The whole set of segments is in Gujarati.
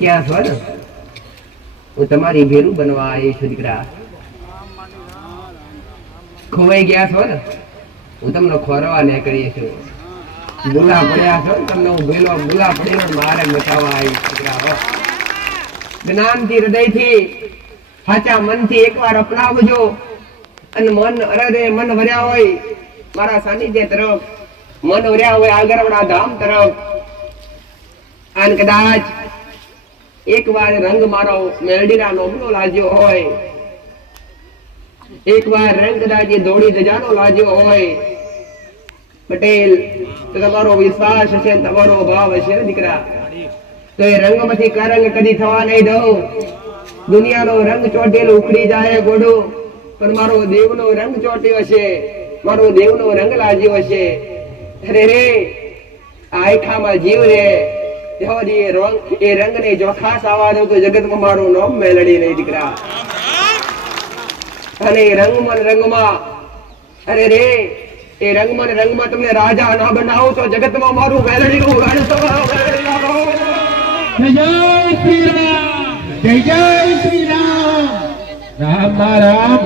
ભટક્યા છો ને, હું તમારી ભેરું બનવા આવી છું દીકરા. ખોવાઈ ગયા છો ને, હું તમને ખોરવા નીકળી છું. ભૂલા પડ્યા છો ને, તમને હું ભૂલા પડીને મારે બતાવવા આવી છું દીકરા. જ્ઞાનથી, હૃદયથી, સાચા મનથી એકવાર અપનાવજો. અને મન વર્યા હોય મારા સાનિધ્ય તરફ, મન વર્યા હોય આગળના ધામ તરફ, અને કદાચ એક વાર રંગ મારો મેલડીના નોમનો લાગ્યો હોય, એક વાર રંગ કદાચ દોડી ધજાનો લાગ્યો હોય પટેલ, તો તમારો વિશ્વાસ હશે, તમારો ભાવ હશે દીકરા, તો એ રંગમાંથી કરંગ કદી થવા નહીં દઉં. દુનિયાનો રંગ ચોટેલો ઉખડી જાય ગોડું, પણ મારો દેવનો રંગ ચોટ્યો હશે, મારો દેવનો રંગ લાગ્યો હશે. અરે રે આયખામાં જીવ રે એ રંગને જો ખાસ આવા દઉં તો જગતમાં મારું નામ મેલડી નહીં દીકરા. અને રંગમાં અરે રે એ રંગમાં તમને રાજા ના બનાવો તો જગતમાં મારું મેલડી નું જય શ્રી રામ, જય શ્રી રામ, રામ રામ.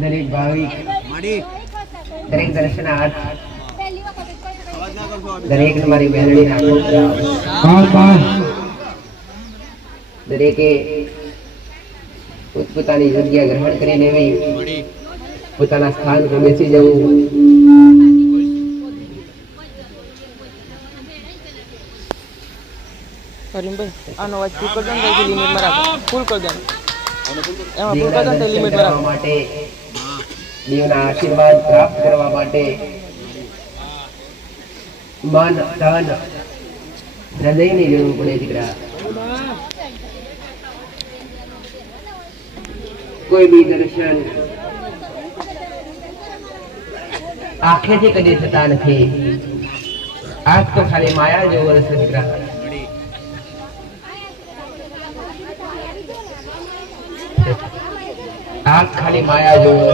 દરેક ભાવિક, દરેક દર્શનાર્થ, દરેક મારી મેલડી નાખો. દરેકે પોતપોતાની જગ્યા ગ્રહણ કરી લેવી, પોતાના સ્થાન પર બેસી જવું. આનો અવાજ ફૂલ કરી દો ને, લિમિટ બરાબર ફૂલ કરી દો. એમાં ફૂલ કરી દો ને, લિમિટ બરાબર. માટે દેવના આશીર્વાદ પ્રાપ્ત કરવા માટે મન, તન, હૃદયની જરૂર પડે દીકરા. કોઈ બી દર્શન આંખેથી કદી થતા નથી. આંખ તો ખાલી માયા જેવો છે દીકરા. આંખ ખાલી માયા જેવો.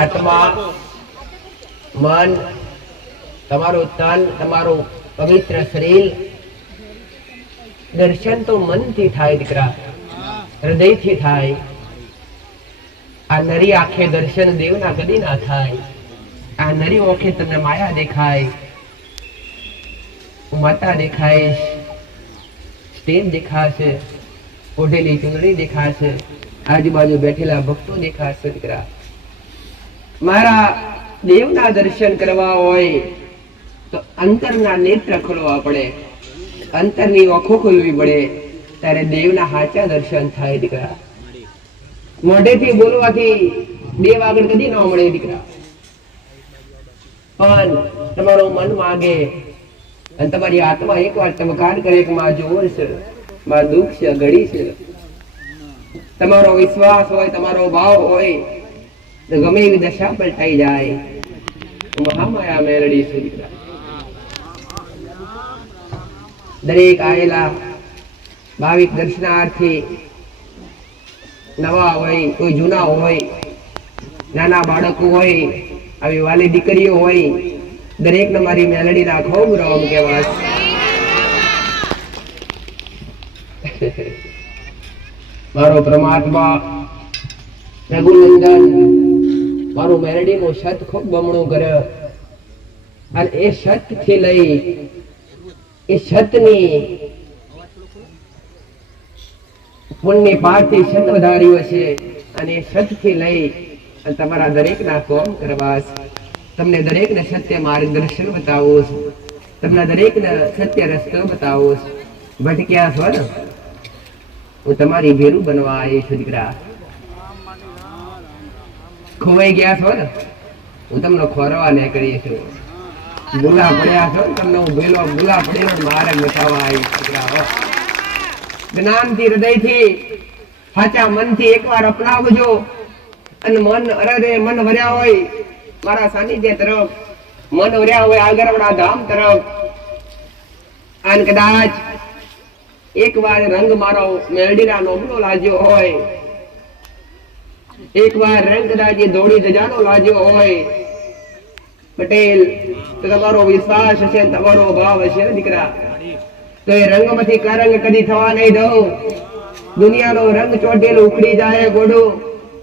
આત્મા, મન, તમારું તન, તમારું પવિત્ર શરીર, દર્શન તો મનથી થાય દીકરા, હૃદયથી થાય. આ નરી આંખે દર્શન દેવના કદી ના થાય. આ નરી આંખે તમને માયા દેખાય, માતા દેખાય, સ્ટેજ દેખાશે, ઓઢેલી ચૂંદડી દેખાશે, આજુબાજુ બેઠેલા ભક્તો દેખાશે દીકરા. મારા દેવના દર્શન કરવા હોય તો અંતરના નેત્ર ખોલવા પડે, અંતરની આંખો ખોલવી પડે, ત્યારે દેવના સાચા દર્શન થાય દીકરા. મોઢેથી બોલવાથી દેવ આગળ કદી ન મળે દીકરા. પણ તમારું મન માગે અને તમારી આત્મા એકવાર ચમકાર કરે કે માં જોર છે, માં દુઃખ છે, ઘડી છે. તમારો વિશ્વાસ હોય, તમારો ભાવ હોય તો ગમે એવી દશા પલટાઈ જાય. મહામાયા મેલડી છે દીકરા. દરેક આયેલા ભાવિક દર્શનાર્થી, નવા હોય, કોઈ જૂના હોય, નાના બાળકો હોય, આવી વાલી દીકરીઓ હોય, દરેકને મારી મેલડી ના ખૂબ રામ કહેવાય. મારો પરમાત્મા રઘુનંદન મારું મેલડી નું સત ખૂબ બમણું કરે, અને એ સત થી લઈ એ સતની પુણ્ય પારથી સત વધાર્યું છે, અને એ સત થી લઈ અને તમારા દરેક ના કોમ કરવા, તમને દરેક ને સત્ય માર્ગદર્શન બતાવો, તમને દરેક ને સત્ય રસ્તો બતાવો. ભટક્યા છો ને, હું તમારી ભેરું બનવા આવી છું દીકરા. ખોવાઈ ગયા છો ને, હું તમને ખોરવા નીકળી છું. ભૂલા પડ્યા છો ને, તમને હું ભૂલા પડીને મારે બતાવવા આવી છું દીકરા. જ્ઞાનથી, હૃદયથી, સાચા મનથી એકવાર અપનાવજો. અને મન વર્યા હોય મારા સાનિધ્ય તરફ, મન વર્યા હોય આગળના ધામ તરફ, અને કદાચ એક વાર રંગ મારો મેલડીના નોમનો લાગ્યો હોય, એક વાર રંગ કદાચ દોડી ધજાનો લાગ્યો હોય, પટેલ, તો તમારો વિશ્વાસ હશે, તમારો ભાવ હશે ને દીકરા, તો એ રંગમાંથી કરંગ કદી થવા નહીં દઉં. દુનિયાનો રંગ ચોટેલો ઉખડી જાય ગોડું,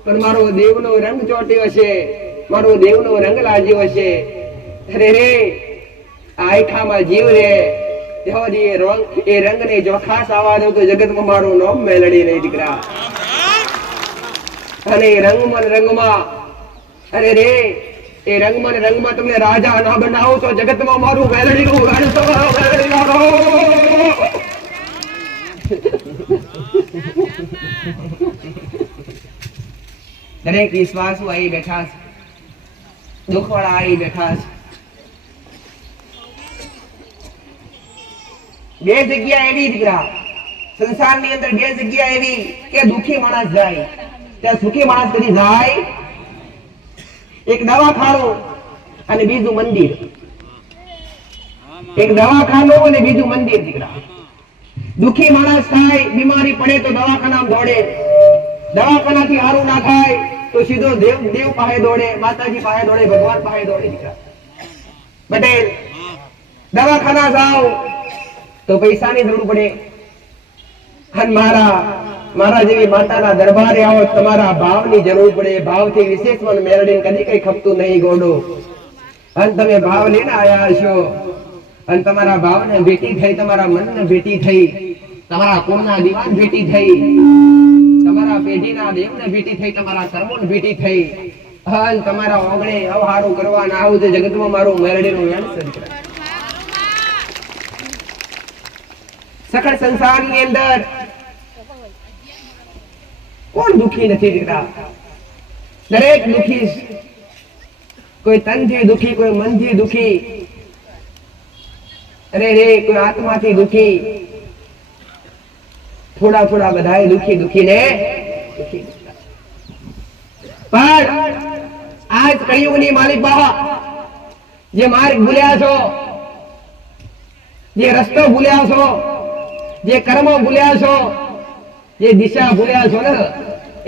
પણ મારો દેવનો રંગ ચોટ્યો છે, મારો દેવનો રંગ લાગ્યો છે. અરે રે આયખામાં જીવ રે, એ રંગને જો ખાસ આવવા દઉં તો જગતમાં મારું નામ મેલડી નહીં દીકરા. અને રંગમાં અરે રે એ રંગમાં તમને રાજા ના બનાવો તો જગતમાં મારું મેલડીનું રંગ તમારો મેલડી લાવો. દરેક વિશ્વાસુ અહીં બેઠા છે, દુઃખવાળા અહીં બેઠા છે. બે જગ્યા એવી દીકરા સંસારની અંદર, બે જગ્યા એવી કે દુઃખી માણસ જાય ત્યાં સુખી માણસ કદી જાય. એક દવાખાનું અને બીજું મંદિર. એક દવાખાનું અને બીજું મંદિર દીકરા. દુઃખી માણસ થાય, બીમારી પડે તો દવાખાનામાં દોડે, દવાખાનાથી સારું ના થાય તો સીધો દેવ પાસે દોડે, માતાજી પાસે દોડે, ભગવાન પાસે દોડે દીકરા. પટેલ, દવાખાના જાઓ તો પૈસાની જરૂર પડે, અને મારા જેવી માતાના દરબારે આવો તમારા ભાવની જરૂર પડે. ભાવથી વિશેષ પણ મેલડીને કદી કઈ ખપતું નહીં ગોડો. અને તમે ભાવ લઈને આયા છો, અને તમારા ભાવને ભેટી થઈ, તમારા મનને ભેટી થઈ, તમારા કુળના દીવાન ભેટી થઈ, તમારા પેઢીના દેવને ભેટી થઈ, તમારા કર્મોને ભેટી થઈ, અને તમારા ઓગણે અવહારું કરવા ના આવું તો જગતમાં મારું મેલડીનું વેણ છે. સકળ સંસારની અંદર કોણ દુખી નથી દીકરા? દરેક દુખી, કોઈ તનથી દુખી, કોઈ મનથી દુખી, અરે રે કોઈ આત્માથી દુખી, થોડા બધાએ દુખી ને દુખી. પણ આજ કળિયુગની માલિકા જે માર્ગ ભૂલ્યા છો, જે રસ્તો ભૂલ્યા છો, જે કર્મો ભૂલ્યા છો, જે દિશા ભૂલ્યા છો ને,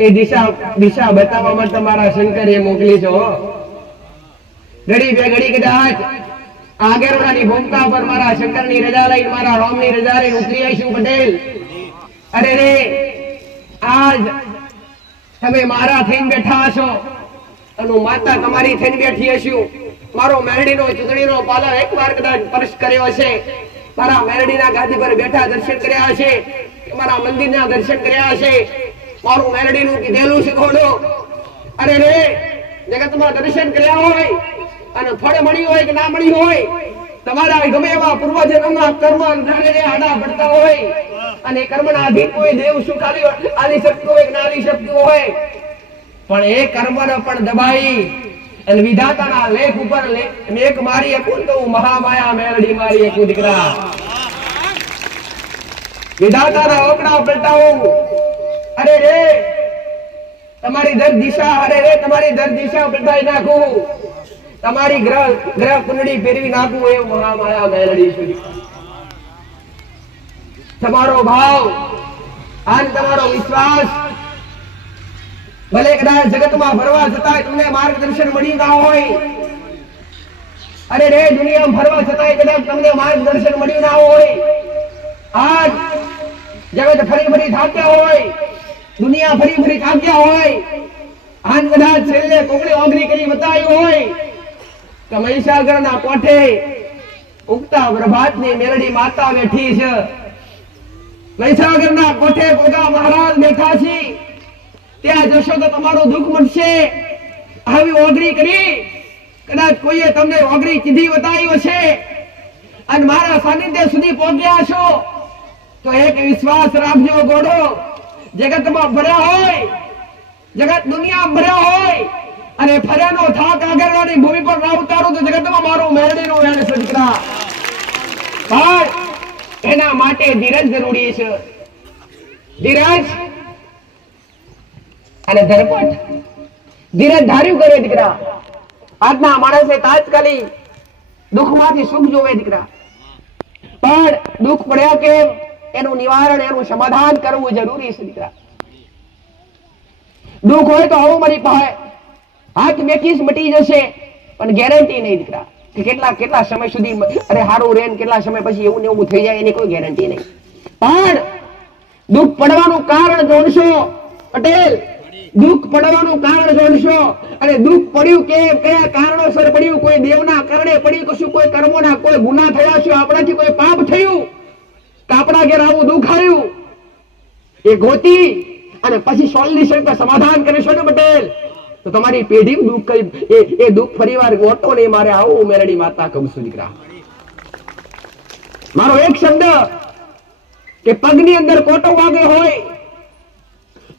એ દિશા બતાવવા માટે તમારા શંકરે મોકલી છો. ઘડી બે ઘડી કદાચ આગેરવાડાની ભૂમિકા પર મારા શંકરની રજા લઈને, મારા રામની રજા લઈને ઉતરી આવીશું પટેલ. અરે રે આજ તમે મારા થઈને બેઠા છો, અને માતા તમારી થઈને બેઠી હશું. મારો મેરડીનો ચૂંટણીનો પાલો એકવાર કદાચ સ્પર્શ કર્યો છે, મારા મેરડીના ગાદી પર બેઠા દર્શન કર્યા છે, મારા મંદિરના દર્શન કર્યા છે, મારું મેરડીનું કીધેલું છે ઘોડો. અરે રે જગતમાં દર્શન કર્યા હોય અને ફળ મળ્યું હોય કે ના મળ્યું હોય, તમારા ગમે એવા પૂર્વજન્મના કર્મ આડા પડતા હોય અને કર્મના અધીન કોઈ દેવ સુખ આલી શકતું હોય કે ના આલી શકતું હોય, પણ એ કર્મને પણ દબાઈ અને વિધાતાના લેખ ઉપર મેઘ મારી એકું તો મહામાયા મેલડી મારી એકું દીકરા. વિધાતાના ઓકડા પલટાવું. અરે રે તમારી દર દિશા, અરે રે તમારી દર દિશા પલટાઈ નાખું, તમારી ગ્રહ કુંડળી ફેરવી નાખું, એ મહામાયા મેલડી છું. તમારો ભાવ અને તમારો વિશ્વાસ, ભલે કદાચ જગતમાં ફરવા છતાંય તમને માર્ગદર્શન મળ્યું ના હોય, અરે રે દુનિયામાં ફરવા છતાંય કદાચ તમને માર્ગદર્શન મળ્યું ના હોય, આજ જગત ફરી થાક્યા હોય, દુનિયા ફરી થાક્યા હોય, આજ કદાચ છેલ્લે કોકડે ઓગરી કરી બતાવ્યું હોય કે મહીસાગરના કોઠે ઉગતા પ્રભાતની મેલડી માતા બેઠી છે, મહીસાગરના કોઠે ગોગા મહારાજ બેઠા છે, ત્યાં જશો તો તમારું દુઃખ મટશે. આવી ઓગરી કરી કદાચ કોઈએ તમને ઓગરી કીધી બતાવ્યો છે અને મારા સાનિધ્ય સુધી પહોંચ્યા છો, તો એક વિશ્વાસ રાખજો ગોડો, જગતમાં ભર્યા હોય, જગત દુનિયા ભર્યા હોય અને ફર્યાનો થાક આગળની ભૂમિ પર ના ઉતારો તો જગતમાં મારો મેરડીનો વેણ છે દીકરા. પણ એના માટે ધીરજ જરૂરી છે, ધીરજ અને ધરપટ. ધીરજ ધાર્યું કરે દીકરા. આજના માણસે તાત્કાલિક દુઃખમાંથી સુખ જોવે દીકરા, પણ દુઃખ પડ્યા કે એનું નિવારણ, એનું સમાધાન કરવું જરૂરી છે દીકરા. દુઃખ હોય તો આવું મારી પાસે હાથ મેકીશ મટી જશે, પણ ગેરંટી નહીં દીકરા કે કેટલા સમય સુધી અરે હારું રહે, કેટલા સમય પછી એવું ને એવું થઈ જાય એની કોઈ ગેરંટી નહીં. પણ દુઃખ પડવાનું કારણ જોડશો પટેલ, દુઃખ પડવાનું કારણ જોડશો. અને દુઃખ પડ્યું કે કયા કારણોસર પડ્યું? કોઈ દેવના કારણે પડ્યું, કશું કોઈ કર્મોના કોઈ ગુના થયા છે, આપણાથી કોઈ પાપ થયું કે આપણા ઘેર આવું દુઃખ આવ્યું, એ ગોતી અને પછી સોલ્યુશન પર સમાધાન કરીશું ને પટેલ, તો તમારી પેઢી દુઃખ એ દુઃખ ફરીવાર ગોતો ને મારે આવું મેરડી માતા કહું છું દીકરા. મારો એક શબ્દ કે પગની અંદર કોટો વાગ્યો હોય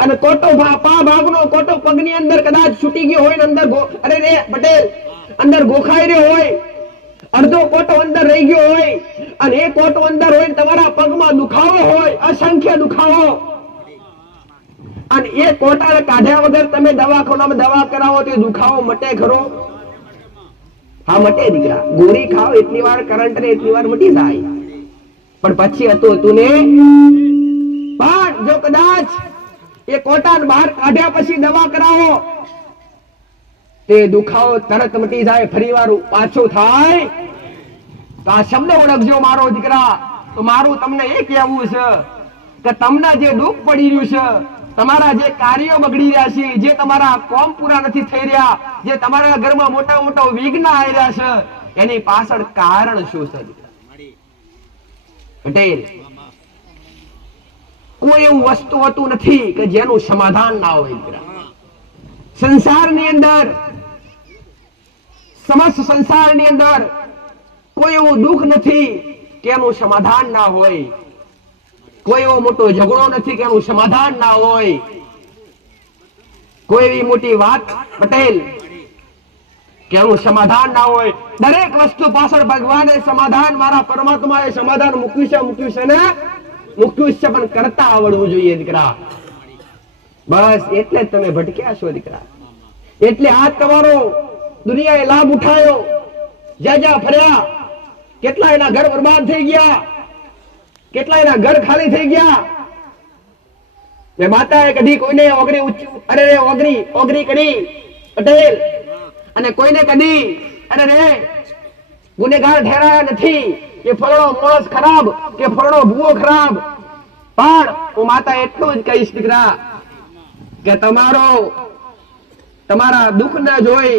અને કોટો ભાગનો કોટો પગની અંદર કદાચ છૂટી ગયો હોય ને અંદર અરે રે પટેલ અંદર ગોખાઈ રહ્યો હોય, અડધો કોટો અંદર રહી ગયો હોય અને એ કોટો અંદર હોય ને તમારા પગમાં દુખાવો હોય, અસંખ્ય દુખાવો, અને એ કોટાને કાઢ્યા વગર તમે દવાખાનામાં દવા કરાવો તો દુખાવો મટે ખરો? હા મટે દીકરા. ગોળી ખાઓ એટલી વાર કરંટ ને એટલી વાર મટી જાય, પણ પછી હતું ને. પણ જો કદાચ એ કોટાને બહાર કાઢ્યા પછી દવા કરાવો તે દુખાવો તરત મટી જાય, ફરીવાર પાછો થાય. તો આ શબ્દ ઓળખજો મારો દીકરા. તો મારું તમને એ કહેવું છે કે તમને જે દુઃખ પડી રહ્યું છે, તમારા જે કાર્યો બગડી રહ્યા છે, જે તમારા કોમ પૂરા નથી થઈ રહ્યા, જે તમારા ઘરમાં મોટા મોટા વિઘ્ન આવી રહ્યા છે, એની પાછળ કારણ શું છે પટેલ? કોઈ એવું વસ્તુ હોતું નથી કે જેનું સમાધાન ના હોય. સંસારની અંદર, સમસ્ત સંસારની અંદર કોઈ એવું દુઃખ નથી કે એનું સમાધાન ના હોય, કોઈ એવો મોટો ઝઘડો નથી કે એનું સમાધાન ના હોય, કોઈ એવી મોટી વાત પટેલ કે એનું સમાધાન ના હોય. દરેક વસ્તુ પાછળ ભગવાને સમાધાન, મારા પરમાત્માએ સમાધાન મૂક્યું છે ને મૂક્યું છે, પણ કરતા આવડવું જોઈએ દીકરા. બસ એટલે જ તમે ભટક્યા છો દીકરા. એટલે આ તમારો દુનિયાએ લાભ ઉઠાયો, જ્યાં ફર્યા, કેટલા એના ઘર બરબાદ થઈ ગયા, કેટલા એના ઘર ખાલી થઈ ગયા. મેં માતાએ કદી કોઈને ઓગરી કરી પટેલ, અને કોઈને કદી અરે રે ગુનેગાર ઠેરાયા નથી કે ફળનો માણસ ખરાબ કે ફળનો ભૂવો ખરાબ. પણ હું માતા એટલું જ કહીશ દીકરા કે તમારા દુઃખ ના જોઈ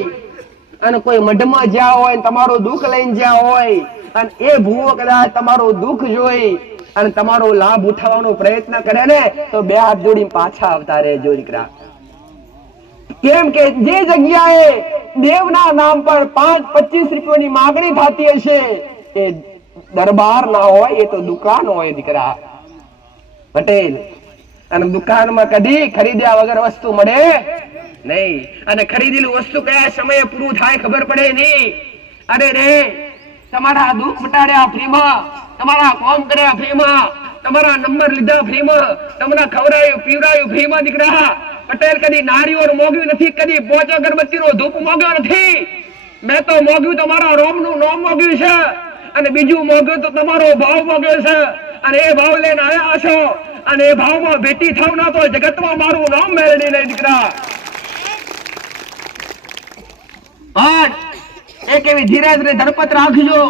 અને કોઈ મઢમાં જ્યાં હોય, તમારું દુઃખ લઈને જ્યાં હોય અને એ ભૂવો કદાચ તમારું દુઃખ જોઈ અને તમારો લાભ ઉઠાવવાનો પ્રયત્ન કરે ને, તો બે હાથ જોડીને પાછા આવતા રહેજો દીકરા. કેમ કે જે જગ્યાએ દેવના નામ પર 5-25 રૂપિયાની માંગણી થતી હશે, એ દરબાર ના હોય, એ તો દુકાન હોય દીકરા પટેલ. અને દુકાનમાં કદી ખરીદ્યા વગર વસ્તુ મળે નહીં, અને ખરીદેલું વસ્તુ કયા સમયે પૂરું થાય ખબર પડે નહીં. અરે રે તમારા દુઃખ મટાડ્યા ફ્રીમાં, તમારા કોમ કર્યા ફ્રીમાં, તમારા નંબર લીધા ફ્રીમાં, તમને ખવડાયું પીવડાયું ફ્રીમાં દીકરા. પટેલ કદી નારીઓ મોગ્યું નથી, કદી પોચ અગરબત્તીનો ધૂપ મોગ્યો નથી. મેં તો મોગ્યું તમારા રોમનું નામ મોગ્યું છે, અને બીજું મોગ્યું તો તમારો ભાવ મોગ્યો છે, અને એ ભાવ લઈને આવ્યા છો, અને એ ભાવમાં ભેટી થાવ ના તો જગતમાં મારું નામ મેળવી લે દીકરા. પણ એક એવી ધીરજ ને ધરપત રાખજો,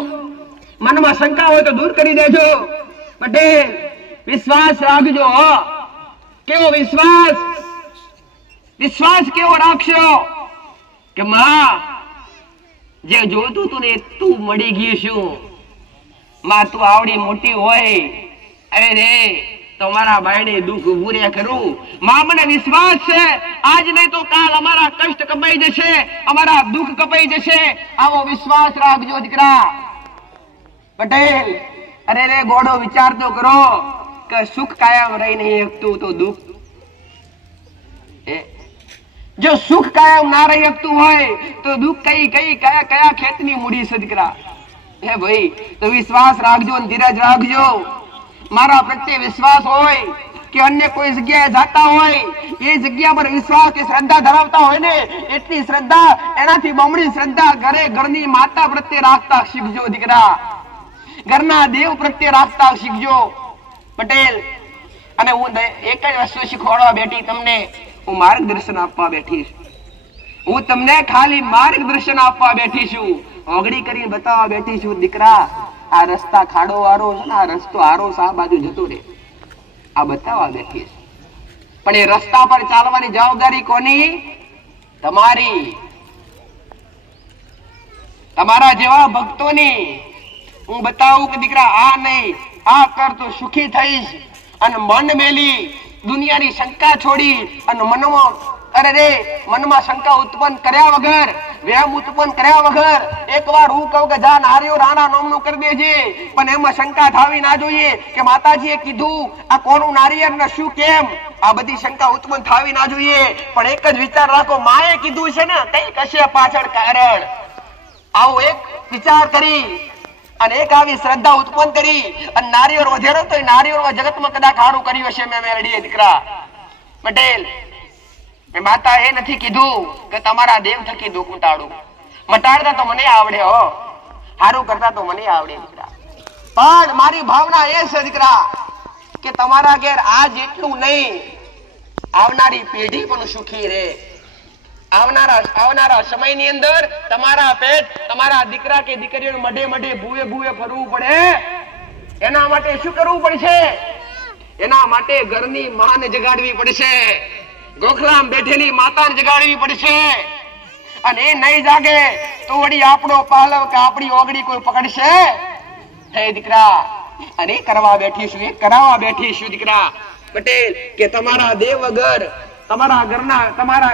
મનમાં શંકા હોય તો દૂર કરી દેજો પટેલ. વિશ્વાસ રાખજો. કેવો વિશ્વાસ? વિશ્વાસ કેવો રાખશો કે માં જે જોતું તું ને તું મળી ગયું છું. માં તું આવડી મોટી હોય, અરે રે તમારા ભાઈને દુઃખ ઉભું કરું. માં મને વિશ્વાસ છે આજ નહીં તો કાલ અમારા કષ્ટ કપાઈ જશે, અમારા દુઃખ કપાઈ જશે. આવો વિશ્વાસ રાખજો દીકરા પટેલ. અરે રે ગોડો વિચાર તો કરો કે સુખ કાયમ રહી નહીં શકતું તો દુઃખ, જો સુખ કાયમ ના રહી શકતું હોય તો દુઃખ કયા ખેતની મૂડી છે દીકરા. હે ભાઈ, તો વિશ્વાસ રાખજો, ધીરજ રાખજો. મારા પ્રત્યે વિશ્વાસ હોય કે અન્ય કોઈ જગ્યાએ જાતા હોય, એ જગ્યા પર વિશ્વાસ કે શ્રદ્ધા ધરાવતા હોય ને, એટલી શ્રદ્ધા, એનાથી બમણી શ્રદ્ધા ઘરની માતા પ્રત્યે રાખતા શીખજો દીકરા. ઘરના દેવ પ્રત્યે રાખતા શીખજો પટેલ. અને હું એક જ વસ્તુ શીખવાડવા બેઠી તમને, હું માર્ગદર્શન આપવા બેઠી. હું તમને ખાલી માર્ગદર્શન આપવા બેઠી છું, ઓગળી કરીને બતાવવા બેઠી છું. દીકરા, આ રસ્તા ખાડો વાળો છે ને, આ રસ્તો હારો આ બાજુ જતો રે, આ બતાવવા બેઠી છે. પણ એ રસ્તા પર ચાલવાની જવાબદારી કોની? તમારી, તમારા જેવા ભક્તોની. હું બતાવું કે દીકરા આ નહીં, આ કર તો સુખી થઈશ. અને મન મેલી દુનિયાની શંકા છોડી અને મનમાં મનમાં શંકા ઉત્પન્ન કર્યા વગર, વહેમ ઉત્પન્ન કર્યા વગર એકવાર હું કહું કે જા નારિયો રાણા નામનું કરી દેજે, પણ એમાં શંકા થાવી ના જોઈએ કે માતાજીએ કીધું આ કોનું નારિયેળ ને શું કેમ, આ બધી શંકા ઉત્પન્ન થાવી ના જોઈએ. પણ એક જ વિચાર રાખો, માએ કીધું છે ને કઈ કશે પાછળ કારણ. આવો એક વિચાર કરી અને એક આવી શ્રદ્ધા ઉત્પન્ન કરી અને નારિયેળ વધેરો તો નારિયેળ જગતમાં કદાચ સારું કર્યું હશે. મેં મેળડીએ દીકરા પટેલ, માતા એ નથી કીધું કે તમારા દેવ થકી દુઃખ મટાડું, મટાડતા તો મને આવડે હો, સારું કરતા તો મને આવડે દીકરા. પણ મારી ભાવના એ છે દીકરા કે તમારા ઘેર આ જેટલું નહીં, આવનારી પેઢી પણ સુખી રહે. આવનારા સમયની અંદર તમારા પેટ, તમારા દીકરા કે દીકરીઓ મઢે મઢે ભૂવે ભૂવે ફરવું પડે. એના માટે શું કરવું પડશે? એના માટે ઘરની માને જગાડવી પડશે, ગોખલામાં બેઠેલી માતાને જગાડવી પડશે. અને એ નહીં જાગે તો વળી આપણો પાલવ કે આપણી ઓગળી કોઈ પકડશે? હે દીકરા, અને કરવા બેઠીશું, એ કરાવવા બેઠીશું દીકરા પટેલ કે તમારા દેવ વગર, તમારા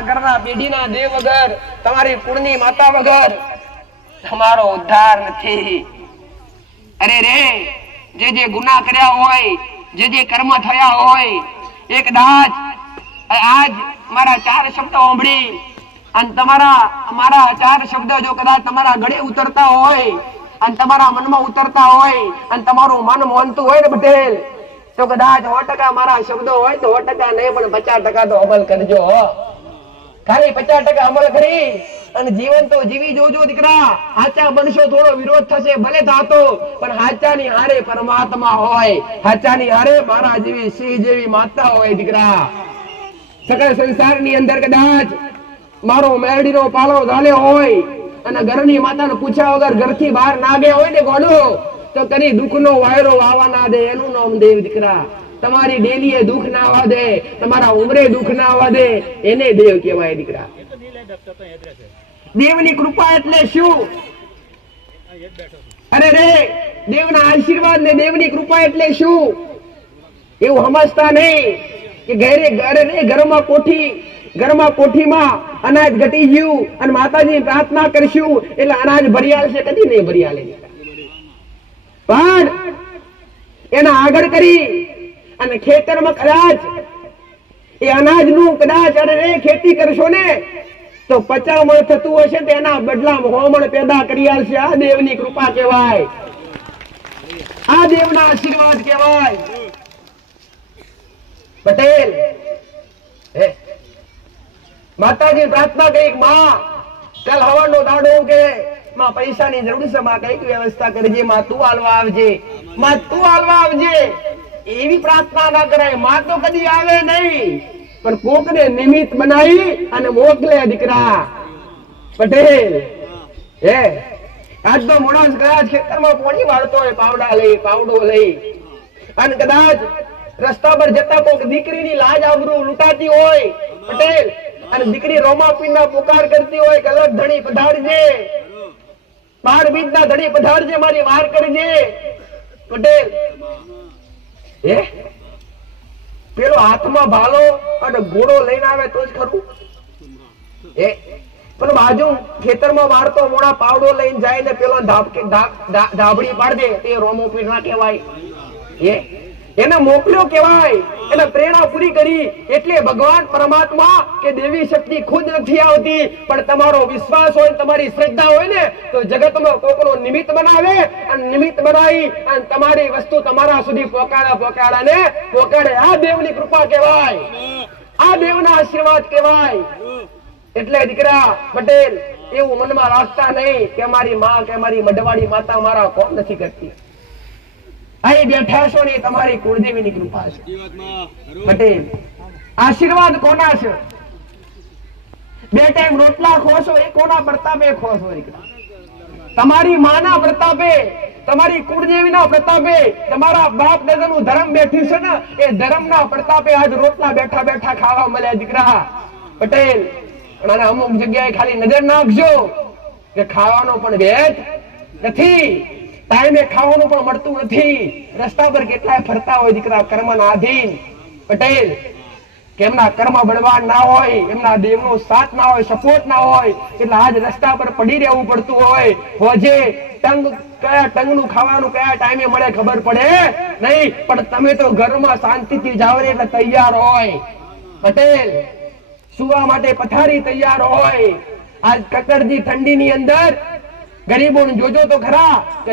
ઘરના પેઢીના દેવ વગર, તમારી કુળની માતા વગર તમારો ઉદ્ધાર નથી. અરે રે, જે ગુનાહ કર્યા હોય, જે કર્મ થયા હોય, એ કદાચ આજ મારા 4 શબ્દ સાંભળી અને મારા 4 શબ્દ જો કદાચ તમારા ગળે ઉતરતા હોય અને તમારા મનમાં ઉતરતા હોય અને તમારું મન માનતું હોય ને પટેલ, તો કદાચ 100% મારા શબ્દો હોય તો 100% નહીં, પણ 50% તો અમલ કરજો. ખાલી 50% અમલ કરી અને જીવન તો જીવી જોજો દીકરા. હાચા બનશો, થોડો વિરોધ થશે ભલે થાતો, પણ હાચાની હારે પરમાત્મા હોય, હાચાની હારે મારા જેવી સિંહ જેવી માતા હોય દીકરા. સકળ સંસારની અંદર કદાચ મારો મેરડીનો પાલો ઝાલ્યો હોય અને ઘરની માતાને પૂછ્યા વગર ઘરથી બહાર ના ગયા હોય ને ગોડો, તો કદી દુઃખનો વાયરો વાવા ના દે, એનું નામ દેવ દીકરા. તમારી ડેલીએ દુઃખ ના આવવા દે, તમારા ઉમરે દુઃખ ના આવવા દે, એને દેવ કહેવાય દીકરા. દેવની કૃપા એટલે શું? અરે રે, દેવના આશીર્વાદ ને દેવની કૃપા એટલે શું એવું સમજતા નહીં કે ઘરમાં કોઠીમાં અનાજ ઘટી ગયું અને માતાજી પ્રાર્થના કરશું એટલે અનાજ ભરી આવશે, કદી નહીં ભરી આલે. પણ એના આગળ કરી અને ખેતરમાં કદાચ એ અનાજનું કદાચ ખેતી કરશો ને તો 50 મણ થતું હશે તો એના બદલામાં 100 મણ પેદા કરી આવશે. આ દેવની કૃપા કહેવાય, આ દેવના આશીર્વાદ કહેવાય પટેલ. માતાજી પ્રાર્થના કરી, માં કાલ હવાનો દાડો કે માં પૈસાની જરૂર છે, માં કઈક વ્યવસ્થા કરજે, માં તું હાલવા આવજે, માં તું હાલવા આવજે. એવી પ્રાર્થના ના કરાય. માં તો કદી આવે નહીં, પણ કોકને નિમિત્ત બનાવી અને મોકલે દીકરા પટેલ. આજ તો મોડાસ કદાચ ખેતરમાં પાણી વાળતો હોય, પાવડો લઈ અને કદાચ રસ્તા પર જતા કોક દીકરીની લાજ આબરૂ લૂંટાતી હોય પટેલ, અને દીકરી રોમાપીરના પુકાર કરતી હોય કે અલગ ધણી પધારજે, 12 બીજના ધણી પધારજે, મારી વાર કરજે પટેલ. પેલો હાથમાં ભાલો અને ઘોડો લઈને આવે તો જ ખરું. પણ બાજુ ખેતરમાં વાળતો મોડા પાવડો લઈને જાય ને પેલો ધાબડી પાડી દે, તે રોમોપીર ના કહેવાય, એને મોકલ્યો કહેવાય. એને પ્રેરણા પૂરી કરી એટલે ભગવાન પરમાત્મા કે દેવી શક્તિ ખુદ નથી આવતી, પણ તમારો વિશ્વાસ હોય, તમારી શ્રદ્ધા હોય ને તો જગતમાં કોકનો નિમિત્ત બનાવે અને નિમિત્ત બનાવી અને તમારી વસ્તુ તમારા સુધી પહોંચાડે. આ દેવની કૃપા કહેવાય, આ દેવના આશીર્વાદ કહેવાય. એટલે દીકરા પટેલ, એવું મનમાં રાખતા નહીં કે મારી માં કે મારી મઢવાડી માતા મારા કોણ નથી કરતી. અહીં બેઠા છો ને તમારી કુળદેવીની કૃપા છે પટેલ. આશીર્વાદ કોના છે? બે ટાઈમ રોટલા ખો છો એ કોના પ્રતાપે ખો છો દીકરા? તમારી માના પ્રતાપે, તમારી કુળદેવીના પ્રતાપે, તમારા બાપ દાદાનું ધર્મ બેઠું છે ને એ ધર્મના પ્રતાપે આજ રોટલા બેઠા બેઠા ખાવા મળ્યા દીકરા. પટેલ અને અમુક જગ્યાએ ખાલી નજર નાખજો કે ખાવાનો પણ ભેદ નથી, ટાઈમે ખાવાનું પણ મળતું નથી. રસ્તા પર કેટલાય ફરતા હોય દીકરા કર્મના આધીન. પટેલ કે એમના કર્મ બળવાન ના હોય, એમના દેવનો સાથ ના હોય, સપોર્ટ ના હોય, એટલે આજ રસ્તા પર પડી રહેવું પડતું હોય. હોજે ટંગ કયા ટંગનું ખાવાનું કયા ટાઈમે મળે ખબર પડે નહીં, પણ તમે તો ઘરમાં શાંતિથી જાવ એટલે તૈયાર હોય. પટેલ સુવા માટે પથારી તૈયાર હોય. આજ કકડતી ઠંડીની અંદર ગરીબોને જોજો તો ખરા કે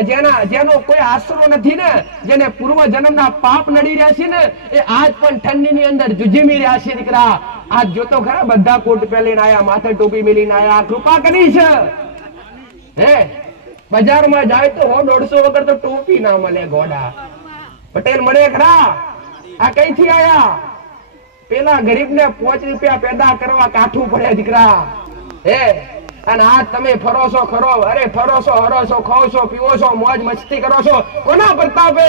જેનો કોઈ આશરો નથી ને, જેને પૂર્વ જન્મના પાપ નડી રહ્યા છે ને, એ આજ પણ ઠંડીની અંદર જુજીમી રહ્યા છે દીકરા. આજ જોતો ખરા બધા કોટ પહેરીને આયા, માથે ટોપી મેલીને આયા, કૃપા કરી છે. હે બજારમાં જાય તો 100-150 વગર તો ટોપી ના મળે ગોડા. પટેલ મળે ખરા? આ કઈથી આયા? પેલા ગરીબને 5 રૂપિયા પેદા કરવા કાઠું પડે દીકરા. હે અને આ તમે ફરો છો ખરો, અરે ફરો છો, હરો છો, ખાઓ છો, પીવો છો, મોજ મસ્તી કરો છો, કોના પ્રતાપે?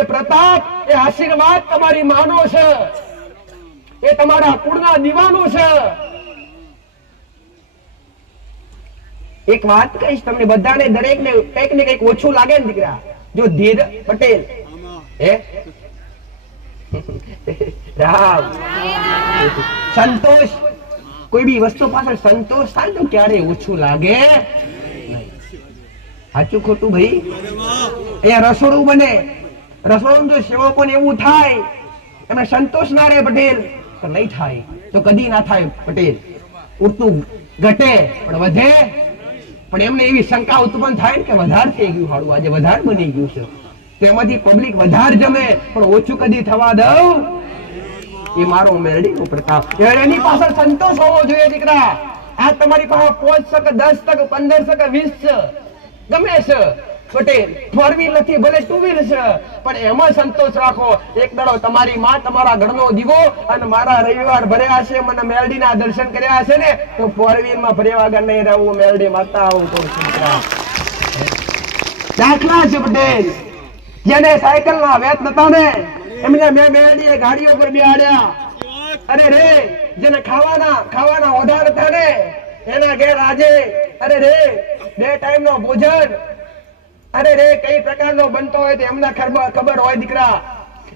એ પ્રતાપ, એ આશીર્વાદ તમારી માનો છે, એ તમારા કુળના દીવાનો છે. એક વાત કહીશ તમને બધાને, દરેકને કંઈક ને કંઈક ઓછું લાગે ને દીકરા. જો ધીર પટેલ હે રામ સંતોષ, કોઈ બી વસ્તુ પાછળ સંતોષ થાય તો ક્યારે ઓછું લાગે. સાચું ખોટું ભાઈ? અહીંયા રસોડું બને, રસોડું જો સેવકોને એવું થાય એમાં સંતોષ ના રહે પટેલ તો નહીં થાય, તો કદી ના થાય પટેલ. ઉડતું ઘટે પણ વધે, પણ એમને એવી શંકા ઉત્પન્ન થાય કે વધારે થઈ ગયું, હાડું આજે વધારે બની ગયું છે, તેમાંથી પબ્લિક વધારે જમે પણ ઓછું કદી થવા દઉં. એ મારો મેરડીનો પ્રતાપ. એની પાછળ સંતોષ હોવો જોઈએ દીકરા. આ તમારી પાસે 5%, 10%, 15%, 20% ગમે છે પટેલ, 4 વ્હીલ નથી ભલે 2 વ્હીલ છે, પણ એમાં સંતોષ રાખો. એક દાડો તમારી માં તમારા ઘરનો દીવો અને મારા રવિવાર ભર્યા છે, મને મેરડીના દર્શન કર્યા છે ને, તો 4 વ્હીલ માં ભર્યા વગર નહીં રહેવું. મેરડી માતા આવું તો દાખલા છે પટેલ. જેને સાયકલ ના વેત નતા ને એમને મેં મેરડીએ ગાડીઓ પર બેહાડ્યા. અરે રે જેને ખાવાના ઓધાર હતા ને એના ઘેર આજે અરે રે 2 ટાઈમ નો ભોજન અરે રે કઈ પ્રકારનો બનતો હોય તો એમના ખબર હોય દીકરા.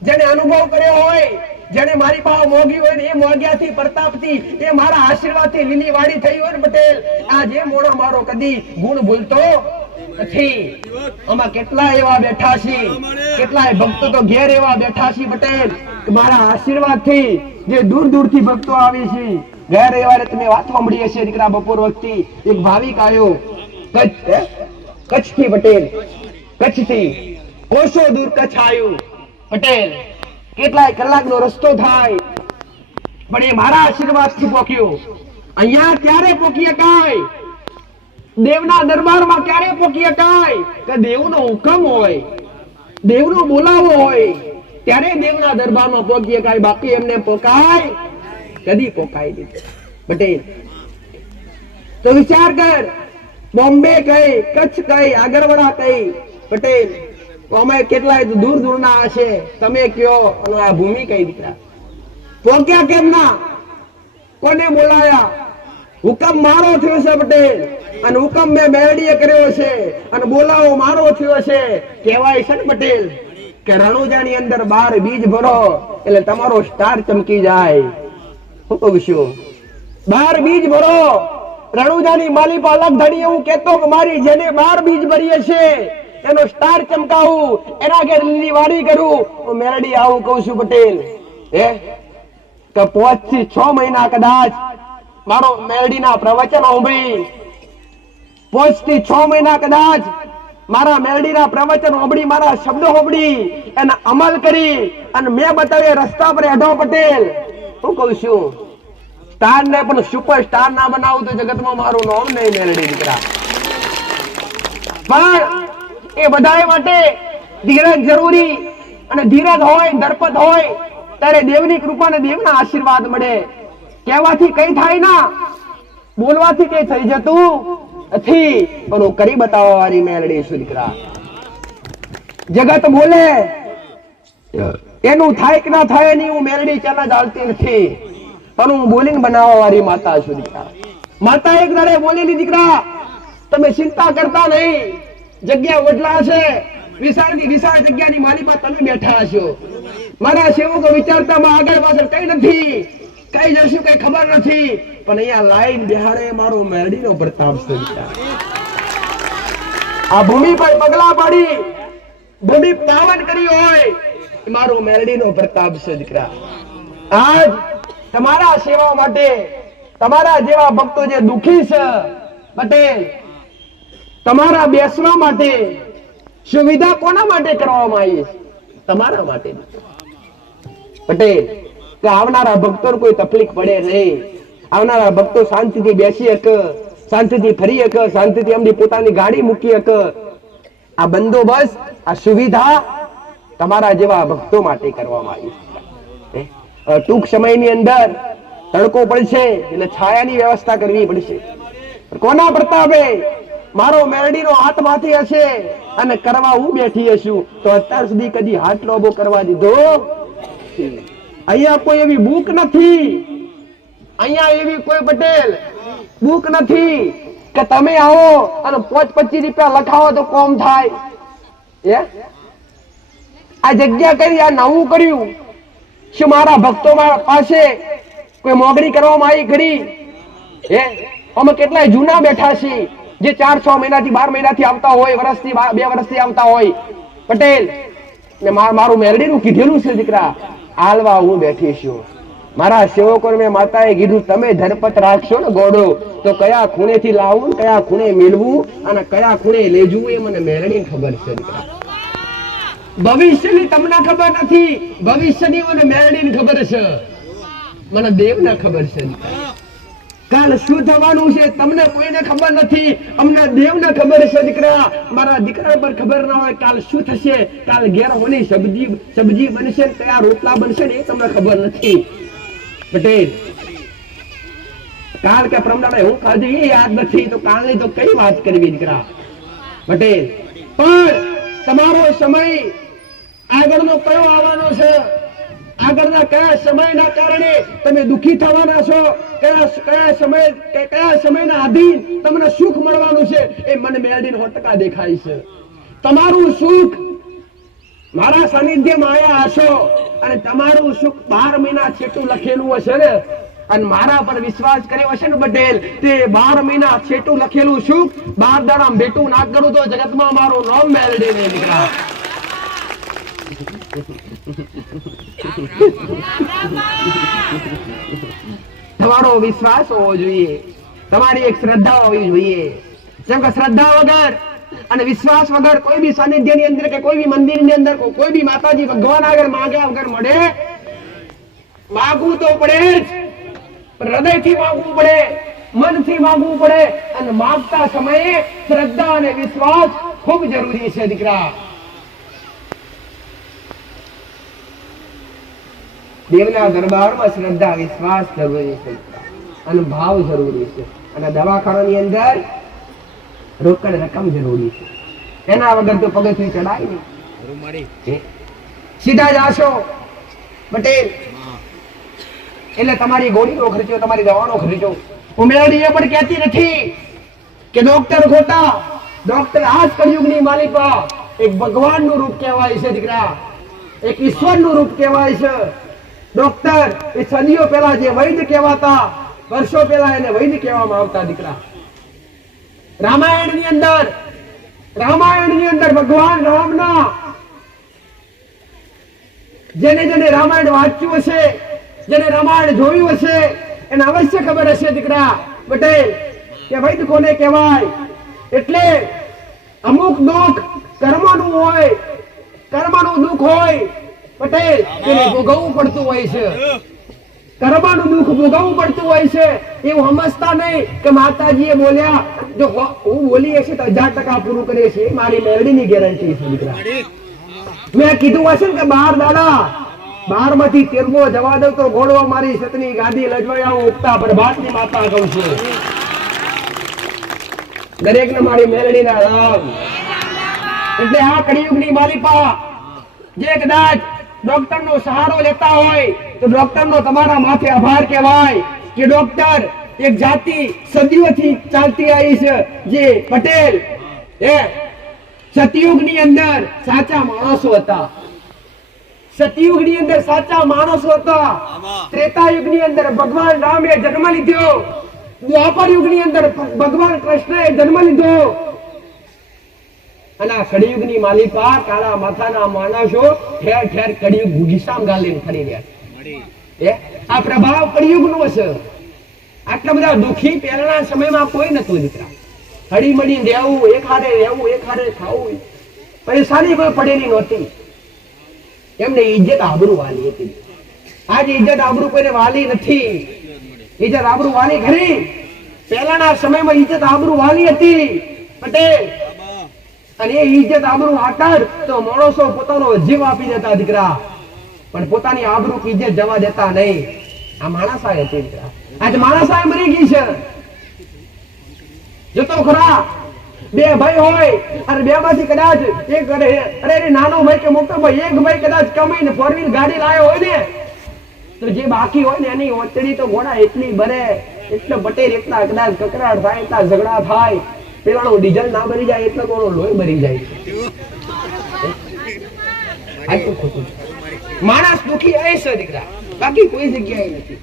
જેને અનુભવ કર્યો હોય, જેને મારી પાસે મોગી હોય ને એ મોગ્યાથી પ્રતાપથી એ મારા આશીર્વાદથી લીલી વાડી થઈ હોય ને પટેલ, આ જે મોણો મારો કદી ગુણ ભૂલતો નથી. આમાં કેટલા એવા બેઠા છે, કેટલાય ભક્તો તો ઘેર એવા બેઠા છે પટેલ, મારા આશીર્વાદથી જે દૂર દૂરથી ભક્તો આવી છે. ઘેર એવા તમે વાત સાંભળી હશે દીકરા, બપોર વખતે એક ભાવિક આવ્યો કચ્છથી પટેલ, કચ્છથી કોસો દૂર કચ્છ આવ્યું પટેલ. કેટલાય કલાકનો રસ્તો થાય પણ એ મારા આશીર્વાદથી પોક્યો. અહીંયા ક્યારે પોકી શકાય? દેવના દરબારમાં ક્યારે પોકી શકાય? કે દેવનો હુકમ હોય, દેવનો બોલાવો હોય ત્યારે દેવના દરબારમાં પોકી શકાય, બાકી એમને પોકાય કદી પોકાય નહીં પટેલ. તો વિચાર કર, બોમ્બે કઈ, કચ્છ કઈ, આગરવાડા કઈ પટેલ, અમે કેટલાય દૂર દૂરના હશે, તમે કયો અને આ ભૂમિ કઈ દીકરા? પોક્યા કેમ ના? કોને બોલાયા? હુકમ મારો થયો છે પટેલ, અને હુકમ મેં મેરડીએ કર્યો છે, અને બોલાવો મારો થયો છે. કહેવાય છે ને પટેલ કે રણુજાની અંદર 12 બીજ ભરો એટલે તમારો સ્ટાર ચમકી જાય. હું કહું છું 12 બીજ ભરો. રણુજાની માલી પર અલગ ધણી એવું કહેતો કે મારી જેને 12 બીજ ભરીએ છે એનો સ્ટાર ચમકાવું, એના ઘેર લીલી વાડી કરું. હું મેરડી આવું કહું છું પટેલ. હે તો 5 થી 6 મહિના કદાચ મારો મેરડીના પ્રવચન સાંભળી, 5 થી 6 મહિના કદાચ મારા મેરડીના પ્રવચન સાંભળી, મારા શબ્દો સાંભળી, એના અમલ કરી અને મેં બતાવ્યો રસ્તા પર હેઠો પટેલ. હું કહું છું સ્ટાર ને પણ સુપરસ્ટાર ના બનાવું તો જગતમાં મારું નામ નહીં મેરડી દીકરા. પણ એ બધા માટે ધીરજ જરૂરી, અને ધીરજ હોય, દર્પદ હોય ત્યારે દેવની કૃપા અને દેવના આશીર્વાદ મળે. કહેવાથી કઈ થાય ના, બોલવાથી કઈ થઈ જતું નથી, પણ હું કરી બતાવવા વાળી મેલડી છું દીકરા. જગત બોલે એનું થાય કે ના થાય નહીં, હું મેલડી ચાલા ચાલતી નથી, પણ હું બોલિંગ બનાવવા વાળી માતા છું દીકરા. માતા એક દાડે બોલેલી દીકરા તમે ચિંતા કરતા નહીં, જગ્યા વડલા છે, વિશાળની વિશાળ જગ્યાની માલિકા તમે બેઠા છો. મારા સેવકો વિચારતામાં આગળ પાછળ કઈ નથી, કઈ જશું કઈ ખબર નથી, પણ અહીંયા લાઈન બિહારે મારો મેલડીનો પ્રતાપ છે દીકરા. આ ભૂમિ પર પગલા પાડી ભૂમિ પાવન કરી હોય મારો મેલડીનો પ્રતાપ છે દીકરા. આજ તમારા સેવા માટે તમારા જેવા ભક્તો જે દુખી છે પટેલ, તમારા બેસવા માટે સુવિધા કોના માટે કરવામાં આવી છે? તમારા માટે પટેલ, કે આવનારા ભક્તો કોઈ તકલીફ પડે નહીં, આવનારા ભક્તો શાંતિથી બેસી શકે, શાંતિથી ફરી શકે, શાંતિથી એમની પોતાની ગાડી મૂકી શકે. આ બંદોબસ્ત આ સુવિધા તમારા જેવા ભક્તો માટે કરવામાં આવી છે. ટૂંક સમયની અંદર તડકો પડશે એટલે છાયાની વ્યવસ્થા કરવી પડશે. કોના પ્રતાપે? મારો મેરડીનો હાથમાંથી હશે અને કરવા હું બેઠી હશું, તો અત્યાર સુધી કદી હાથ લોબો કરવા દીધો. અહીંયા કોઈ એવી બુક નથી, અહીંયા એવી કોઈ પટેલ બુક નથી કે તમે આવો અને 25 રૂપિયા લખાવો તો કોમ થાય. આ જગ્યા કરી, આ નવું કર્યું. શું મારા ભક્તો પાસે કોઈ મોગણી કરવામાં આવી ખરી? અમે કેટલાય જૂના બેઠા છીએ જે 4-6 મહિનાથી 12 મહિનાથી આવતા હોય, વર્ષથી 2 વર્ષથી આવતા હોય પટેલ, ને મારું મેરડીનું કીધેલું છે દીકરા, હાલવા હું બેઠી છું. મારા સેવકો મેં માતાએ કીધું તમે ધરપત રાખશો ને ગોડો, તો કયા ખૂણેથી લાવવું, કયા ખૂણે મેળવું અને કયા ખૂણે લેજવું એ મને મેરડીને ખબર છે દીકરા. ભવિષ્યની તમને ખબર નથી, ભવિષ્યની મને મેરડીને ખબર છે, મને દેવને ખબર છે. કાલ શું થવાનું છે તમને કોઈને ખબર નથી, અમને દેવને ખબર છે દીકરા. મારા દીકરા પર ખબર ના હોય કાલ શું થશે, કાલ ઘેર હોની સબ્જી બનશે, કયા રોટલા બનશે ને એ તમને ખબર નથી પટેલ. કાલ કે પ્રમાણે હું ખાધું એ યાદ નથી, તો કાલની તો કઈ વાત કરવી દીકરા પટેલ. પણ તમારો સમય આગળનો કયો આવવાનો છે, આગળના કયા સમયના કારણે તમે દુખી થવાના છો, કયા સમયના આધીન તમને સુખ મળવાનું છે એ મને મેરડીને 100% દેખાય છે. તમારું સુખ મારા સાનિધ્યમાં આયા હશો અને તમારું સુખ 12 મહિના છેટું લખેલું હશે ને, અને મારા પર વિશ્વાસ કર્યો હશે ને પટેલ, તે 12 મહિના છેટું લખેલું સુખ 12 દાડા ભેટું ના કરું તો જગતમાં મારું નામ મેરડી નહીં દીકરા. તમારો વિશ્વાસ હોવો જોઈએ, તમારી એક શ્રદ્ધા હોવી જોઈએ. જેમ કે શ્રદ્ધા વગર અને વિશ્વાસ વગર કોઈ બી સાનિધ્યની અંદર કે કોઈ બી મંદિરની અંદર કોઈ બી માતાજી ભગવાન આગળ માંગ્યા વગર મળે. માગવું તો પડે જ, હૃદયથી માગવું પડે, મનથી માગવું પડે, અને માગતા સમયે શ્રદ્ધા અને વિશ્વાસ ખૂબ જરૂરી છે દીકરા. દેવના દરબારમાં શ્રદ્ધા વિશ્વાસ જરૂરી છે અને ભાવ જરૂરી છે, અને દવાખાનાની અંદર રોકડ રકમ જરૂરી છે. એના વગર તો પગથિયું ચડાય નહીં. સીધા જાશો પટેલ એટલે તમારી ગોળીનો ખર્ચો, તમારી દવાનો ખર્ચો. ઉમેરડી એ પણ કહેતી નથી કે ડોક્ટર ખોટા, ડોક્ટર આ જ કળિયુગની માલિકા એક ભગવાનનું રૂપ કહેવાય છે દીકરા, એક ઈશ્વરનું રૂપ કહેવાય છે. ડોક્ટર એ સદીઓ પહેલા જે વૈદ્ય કહેવાતા, વર્ષો પહેલા એને વૈદ્ય કહેવામાં આવતા દીકરા. રામાયણની અંદર ભગવાન રામના, જેને રામાયણ વાંચ્યું હશે, જેને રામાયણ જોયું હશે એને અવશ્ય ખબર હશે દીકરા પટેલ કે વૈદ્ય કોને કહેવાય. એટલે અમુક દુઃખ કર્મનું હોય, કર્મનું દુઃખ હોય પટેલ, તેને ભોગવવું પડતું હોય છે. કર્મનું દુઃખ ભોગવવું પડતું હોય છે. એવું સમજતા નહીં કે માતાજીએ બોલ્યા, જો હું બોલી હશે તો 1000% પૂરું કરે છે, મારી મેરડીની ગેરંટી છે દીકરા. મેં કીધું હશે ને કે 12 દાડા 12 માંથી 13મો જવા દઉં તો ઘોડો મારી સતની ગાદી લજવાયા હું ઉગતા પ્રભાતની માતા કહું છું. દરેકને મારી મેલડીના રામ. એટલે આ કળિયુગની માલિપા જે કદાચ ડોક્ટરનો સહારો લેતા હોય તો ડોક્ટરનો તમારા માથે આભાર કહેવાય કે ડોક્ટર એક જાતિ સદીઓથી ચાલતી આવી છે જે પટેલ એ સતયુગની અંદર સાચા માણસો હતા. સતયુગની અંદર સાચા માણસો હતા. ત્રેતાયુગની અંદર ભગવાન રામે જન્મ લીધો. દ્વાપર યુગની અંદર ભગવાન કૃષ્ણએ જન્મ લીધો. અને આ કળિયુગની માલિપા કાળા માથાના માણસો ઠેર ઠેર કળિયુગ ભૂગીસામ ગાલીને ફરી રહ્યા છે. આ પ્રભાવ કળિયુગનો છે. આટલા બધા દુખી પહેલાના સમયમાં કોઈ નતું દીકરા. હળી મળી રહેવું, એક હારે રહેવું, એક હારે ખાવું, પરેશાની કોઈ પડેલી નહોતી. એમને ઇજ્જત આબરૂ વાલી હતી. આજે ઇજ્જત આબરૂ કોઈને વાલી નથી. ઇજ્જત આબરૂ વાલી ખરી. પહેલાના સમયમાં ઇજ્જત આબરૂ વાલી હતી પટેલ. અને એ ઇજ્જત આબરૂ આકાર તો માણસો પોતાનો જીવ આપી દેતા દીકરા, પણ પોતાની આબરૂ કે ઇજ્જત જવા દેતા નહીં. આ માણસાએ હતી દીકરા. આજ માણસાએ મરી ગઈ છે. જો તો ખરા બે ભાઈ હોય અને બે માંથી કદાચ એક અરે નાનો ભાઈ કે મોટો ભાઈ એક ભાઈ કદાચ કમાઈને 4 વ્હીલ ગાડી લાયો હોય ને તો જે બાકી હોય ને એની ઓચડી તો ઘોડા એટલી બરે, એટલે પટેલ એટલા કદાચ કકરાટ થાય, એટલા ઝઘડા થાય, પેલાનો ડીઝલ ના ભરી જાય એટલે કોનો લોહી ભરી જાય. માણસ દુખી આવે છે દીકરા, બાકી કોઈ જગ્યાએ નથી.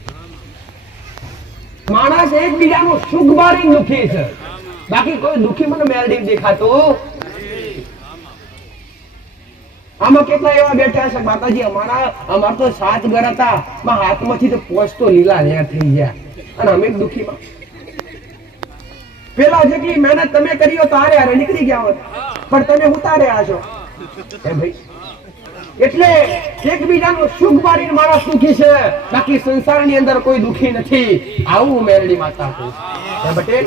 માણસ એકબીજાનું સુખ બારી દુખી છે, બાકી કોઈ દુખી મને મેલડી દેખાતું. આમાં કેટલા એવા બેઠા છે માતાજી, અમાર તો 7 ઘર હતા, મારા હાથમાંથી તો પોસ્ટ તો લીલા લેર થઈ ગયા અને અમે દુખીમાં. પેલા જેટલી મહેનત તમે કરી તો હારે હારે નીકળી ગયા હોત, પણ તમે ઉતાર્યા છો એ ભાઈ. એટલે એકબીજાનું સુખ બારીને માણસ દુખી છે, બાકી સંસારની અંદર કોઈ દુખી નથી. આવું મેરડી માતા કહું પટેલ.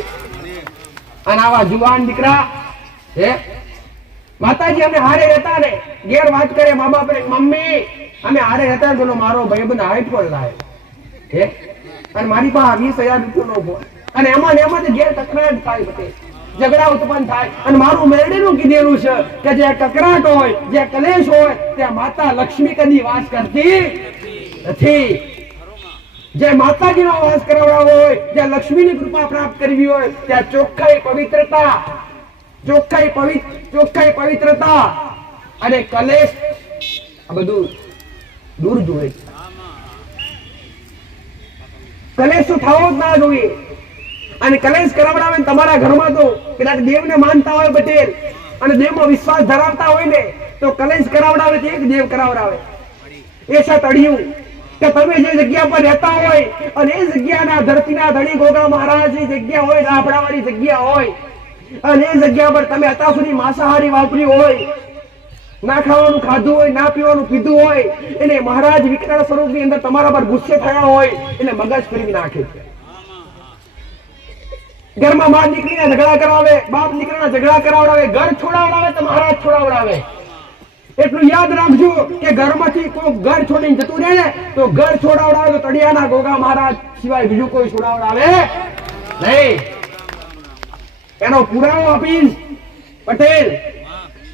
અને આવા જુવાન દીકરા હે માતાજી અમે હારે રહેતા ને ઘેર વાત કરે મા બાપ ને, મમ્મી અમે હારે રહેતા તો મારો ભાઈબંધ આઈફોન લાવે હે અને મારી પાસે 20,000 રૂપિયાનો ફોન, અને એમાં ને એમાં ઘેર કકરાટ થાય પટેલ, ઝઘડા ઉત્પન્ન થાય. અને મારું મેરડીનું કીધેલું છે કે જે કકરાટ હોય, જે કલેશ હોય, ત્યાં માતા લક્ષ્મી કદી વાસ કરતી નથી. જે માતાજીનો વાસ કરાવડાવો હોય, જ્યાં લક્ષ્મીની કૃપા પ્રાપ્ત કરવી હોય, ત્યાં ચોખ્ખાઈ પવિત્રતા અને કલેશ આ બધું દૂર જોઈએ. કલેશ તો થવો જ ના જોઈએ. અને કલેશ કરાવડાવે તમારા ઘરમાં તો કદાચ દેવને માનતા હોય પટેલ અને દેવમાં વિશ્વાસ ધરાવતા હોય ને તો કલેશ કરાવડાવે તો એક દેવ કરાવડાવે. એ છે તળિયું. કે તમે જે જગ્યા પર રહેતા હોય અને એ જગ્યાના ધરતીના ધણી ગોગા મહારાજની જગ્યા હોય, રાફડાવાળી જગ્યા હોય, અને એ જગ્યા પર તમે અત્યાર સુધી માંસાહારી વાપરી હોય, ના ખાવાનું ખાધું હોય, ના પીવાનું પીધું હોય, એટલે મહારાજ વિકરાળ સ્વરૂપની અંદર તમારા પર ગુસ્સે થયા હોય એટલે મગજ ફેરવી નાખે છે. ઘરમાં માં દીકરીના ઝઘડા કરાવે, બાપ દીકરાના ઝઘડા કરાવડાવે, ઘર છોડાવડાવે તો મહારાજ છોડાવડાવે. એટલું યાદ રાખજો કે ઘરમાંથી કોઈ ઘર છોડીને જતું રહે ને તો ઘર છોડાવડાવે તો તળિયાના ગોગા મહારાજ સિવાય બીજું કોઈ છોડાવડાવે નહીં. એનો પુરાવો આપીશ પટેલ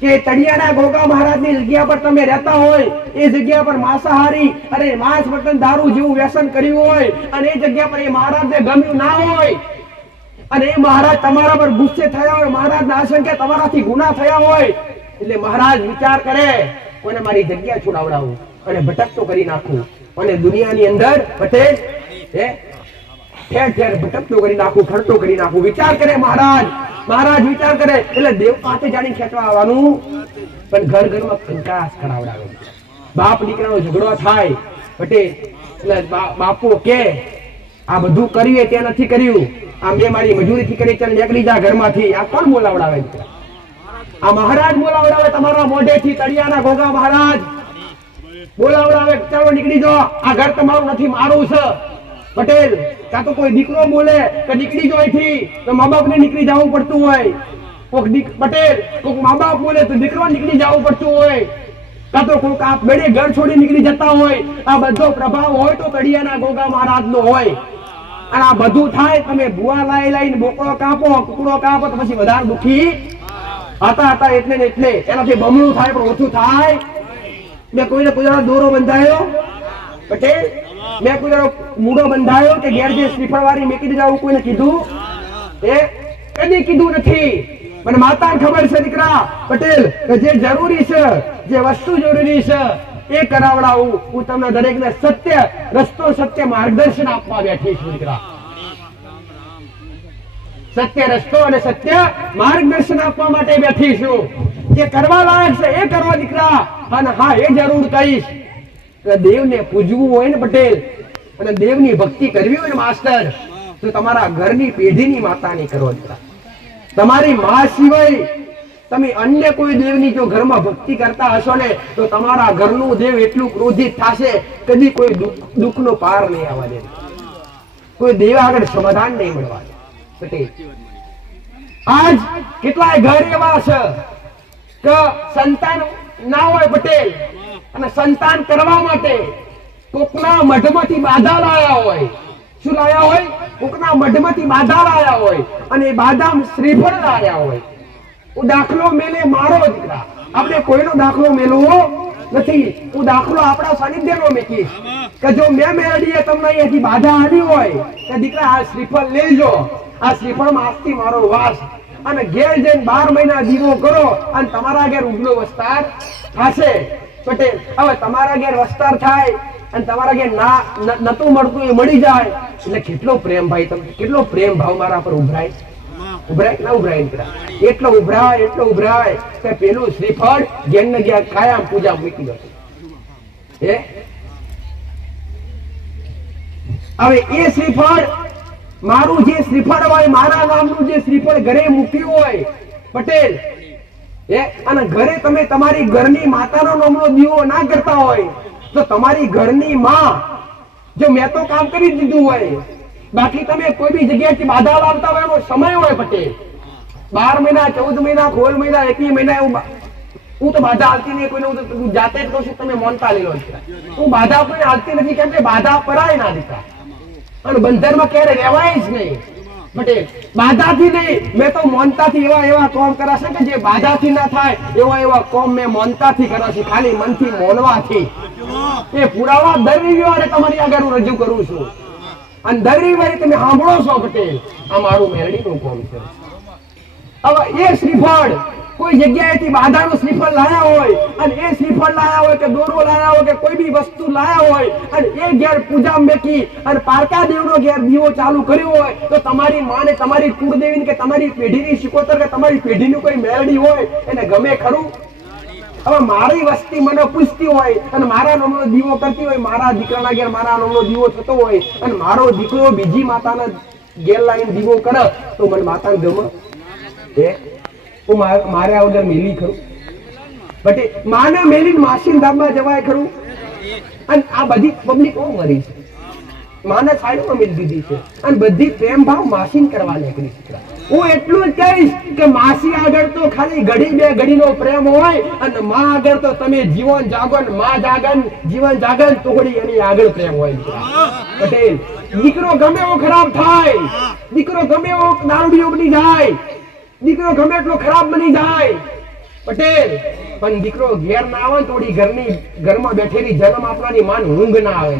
કે તળિયાના ગોગા મહારાજની જગ્યા પર તમે રહેતા હોય, એ જગ્યા પર માંસાહારી અને માંસ મટન દારૂ જેવું વ્યસન કર્યું હોય અને એ જગ્યા પર એ મહારાજને ગમ્યું ના હોય અને એ મહારાજ તમારા પર ગુસ્સે થયા હોય, મહારાજના આશંકે તમારાથી ગુના થયા હોય, એટલે મહારાજ વિચાર કરે કોને મારી જગ્યા છોડાવડાવું અને ભટકતો કરી નાખું અને દુનિયાની અંદર પટેલ ઠેર ઠેર ભટકતો કરી નાખું, ખર્ચો કરી નાખું. વિચાર કરે મહારાજ વિચાર કરે એટલે દેવ પાસે જાણી ખેંચવા આવવાનું, પણ ઘર ઘરમાં કંકાસ કરાવડાવે. બાપ દીકરાનો ઝઘડો થાય પટેલ એટલે બાપુ કે આ બધું કર્યું તે નથી કર્યું, આ મેં મારી મજૂરીથી કરી ચાલ નીકળી જા ઘરમાંથી. આ કોણ બોલાવડાવે? આ મહારાજ બોલાવડાવે તમારા મોઢેથી. તળિયાના ગોગા મહારાજ બોલાવડાવે, ચાલો નીકળી જાઓ, આ ઘર તમારું નથી મારું છે પટેલ. કાં તો કોઈ દીકરો બોલે કે નીકળી જાઓ અહીંથી તો મા બાપ ને નીકળી જવું પડતું હોય. કોઈક પટેલ કોઈક મા બાપ બોલે તો દીકરો નીકળી જવું પડતું હોય. કાં તો કોઈક આ બેડે ઘર છોડી નીકળી જતા હોય. આ બધો પ્રભાવ હોય તો તળિયાના ગોગા મહારાજ નો હોય. અને આ બધું થાય તમે ભુવા લાઈને બોકડો કાપો કુકડો કાપો તો પછી વધારે દુખી હતા એટલે ને એટલે એનાથી બમણું થાય પણ ઓછું થાય. મેં કોઈને કોઈ દોરો બંધાયો પટેલ, મેં કોઈ મૂડો બંધાયો કે ઘેર જે શ્રીફળ વાળી મેકી દીધા આવું કોઈને કીધું? એ કદી કીધું નથી. મને માતાને ખબર છે દીકરા પટેલ કે જે જરૂરી છે, જે વસ્તુ જરૂરી છે એ કરાવડાવું. હું તમને દરેકને સત્ય રસ્તો, સત્ય માર્ગદર્શન આપવા બેઠી છું દીકરા. સત્ય રસ્તો અને સત્ય માર્ગદર્શન આપવા માટે બેઠી છું. જે કરવા લાયક છે એ કરવા દીકરા. અને હા, એ જરૂર કહીશ કે દેવને પૂજવું હોય ને પટેલ, અને દેવની ભક્તિ કરવી હોય ને માસ્ટર, તો તમારા ઘરની પેઢીની માતાની કરો દીકરા. તમારી માં સિવાય તમે અન્ય કોઈ દેવની જો ઘરમાં ભક્તિ કરતા હશો ને તો તમારા ઘરનું દેવ એટલું ક્રોધિત થશે, કદી કોઈ દુઃખનો પાર નહીં આવવા દે, કોઈ દેવ આગળ સમાધાન નહીં મળવા દે. પટેલ, આજ કેટલાય ઘર એવા છે કે સંતાન ના હોય પટેલ, અને સંતાન કરવા માટે કોકના મઢમાંથી બાધા લાયા હોય. શું લાયા હોય? કોકના મઢમાંથી બાધા લાયા હોય, અને એ બાધામાં શ્રીફળ લાયા હોય. હું દાખલો મેલે મારો દીકરા, આપણે કોઈનો દાખલો મેલવો નથી. હું દાખલો આપણા સાનિધ્યનો મેકીશ કે જો મેં મેળવીએ તમને અહીંયાથી બાધા આવી હોય કે દીકરા આ શ્રીફળ લેજો, આ શ્રીફળમાં આજથી મારો વાસ, અને ઘેર જઈને 12 મહિના દીવો કરો અને તમારા ઘેર ઉગલો વસ્તાર થશે. પટેલ, હવે તમારા ઘેર વસ્તાર થાય અને તમારા ઘેર નતું મળતું એ મળી જાય એટલે કેટલો પ્રેમ ભાઈ, તમને કેટલો પ્રેમ ભાવ મારા પર ઉભરાય. ઉભરાય ના ઉભરાય દીકરા? એટલો ઉભરાય કે પેલું શ્રીફળ ઘેર ને ઘેર કાયમ પૂજા મૂકી દો. હવે એ શ્રીફળ, મારું જે શ્રીફળ હોય, મારા નામનું જે શ્રીફળ ઘરે મૂક્યું હોય પટેલ, અને ઘરે તમે તમારી ઘરની માતાનો નામનો દીવો ના કરતા હોય તો તમારી ઘરની માં, જો મેં તો કામ કરી દીધું હોય, બાકી તમે કોઈ બી જગ્યાએથી બાધા લાવતા હોય, એનો સમય હોય પટેલ, 12 મહિના 14 મહિના 16 મહિના 21 મહિના એવું. હું તો બાધા હાલતી નહીં કોઈને, હું જાતે જ કહું છું તમે મોનતા લઈ લો. હું બાધા કોઈને હાલતી નથી, કેમ કે બાધા પરાય ના દીકરા, અને બંધનમાં ક્યારે રહેવાય જ નહીં પટેલ. બાધાથી નહીં, મેં તો મોનતાથી એવા કોમ કરાશે કે જે બાધાથી ના થાય એવા કોમ મેં મોનતાથી કરાશે, ખાલી મનથી મોનવાથી. એ પુરાવા દર રવિવારે તમારી આગળ હું રજૂ કરું છું, અને દર રવિવારે તમે સાંભળો છો પટેલ. આ મારું મેરડીનું કોમ છે. હવે એ શ્રીફળ કોઈ જગ્યાએથી બાધાનું શ્રીફળ લાયા હોય, અને એ શ્રીફળ લાયા હોય કે દોરો લાયા હોય કે કોઈ બી વસ્તુ લાયા હોય, અને એ ઘેર પૂજા મેકી અને પારકા દેવનો ઘેર દીવો ચાલુ કર્યો હોય તો તમારી માને, તમારી કુળદેવીને કે તમારી પેઢીની શિકોતર કે તમારી પેઢીનું કોઈ મેળડી હોય એને ગમે ખરું? હવે મારી વસ્તી મને પૂછતી હોય અને મારા નામનો દીવો કરતી હોય, મારા દીકરાના ઘેર મારા નામનો દીવો થતો હોય, અને મારો દીકરો બીજી માતાના ઘેર લાવીને દીવો કરે તો મને માતાને ગમે? હું માર્યા વગર મેલી ખરું? બટ માને મેલીને માસીન ધામમાં જવાય ખરું? અને આ બધી પબ્લિક કોણ મરી છે? માને સાઈડમાં મેલી દીધી છે, અને બધી પ્રેમ ભાવ માસીન કરવા નીકળી છે. હું એટલું જ કહીશ કે માસી આગળ તો ખાલી ઘડી બે ઘડીનો પ્રેમ હોય, અને માં આગળ તો તમે જીવન જાગન, માં જાગન, જીવન જાગન તોડી એની આગળ પ્રેમ હોય. પટેલ, દીકરો ગમે એવો ખરાબ થાય, દીકરો ગમે એવો દારૂડિયો બની જાય, દીકરો ગમે એટલો ખરાબ બની જાય પટેલ, પણ દીકરો ઘેર ના આવે થોડી ઘરમાં બેઠેલી જન્મ આપવાની માન ઊંઘ ના આવે.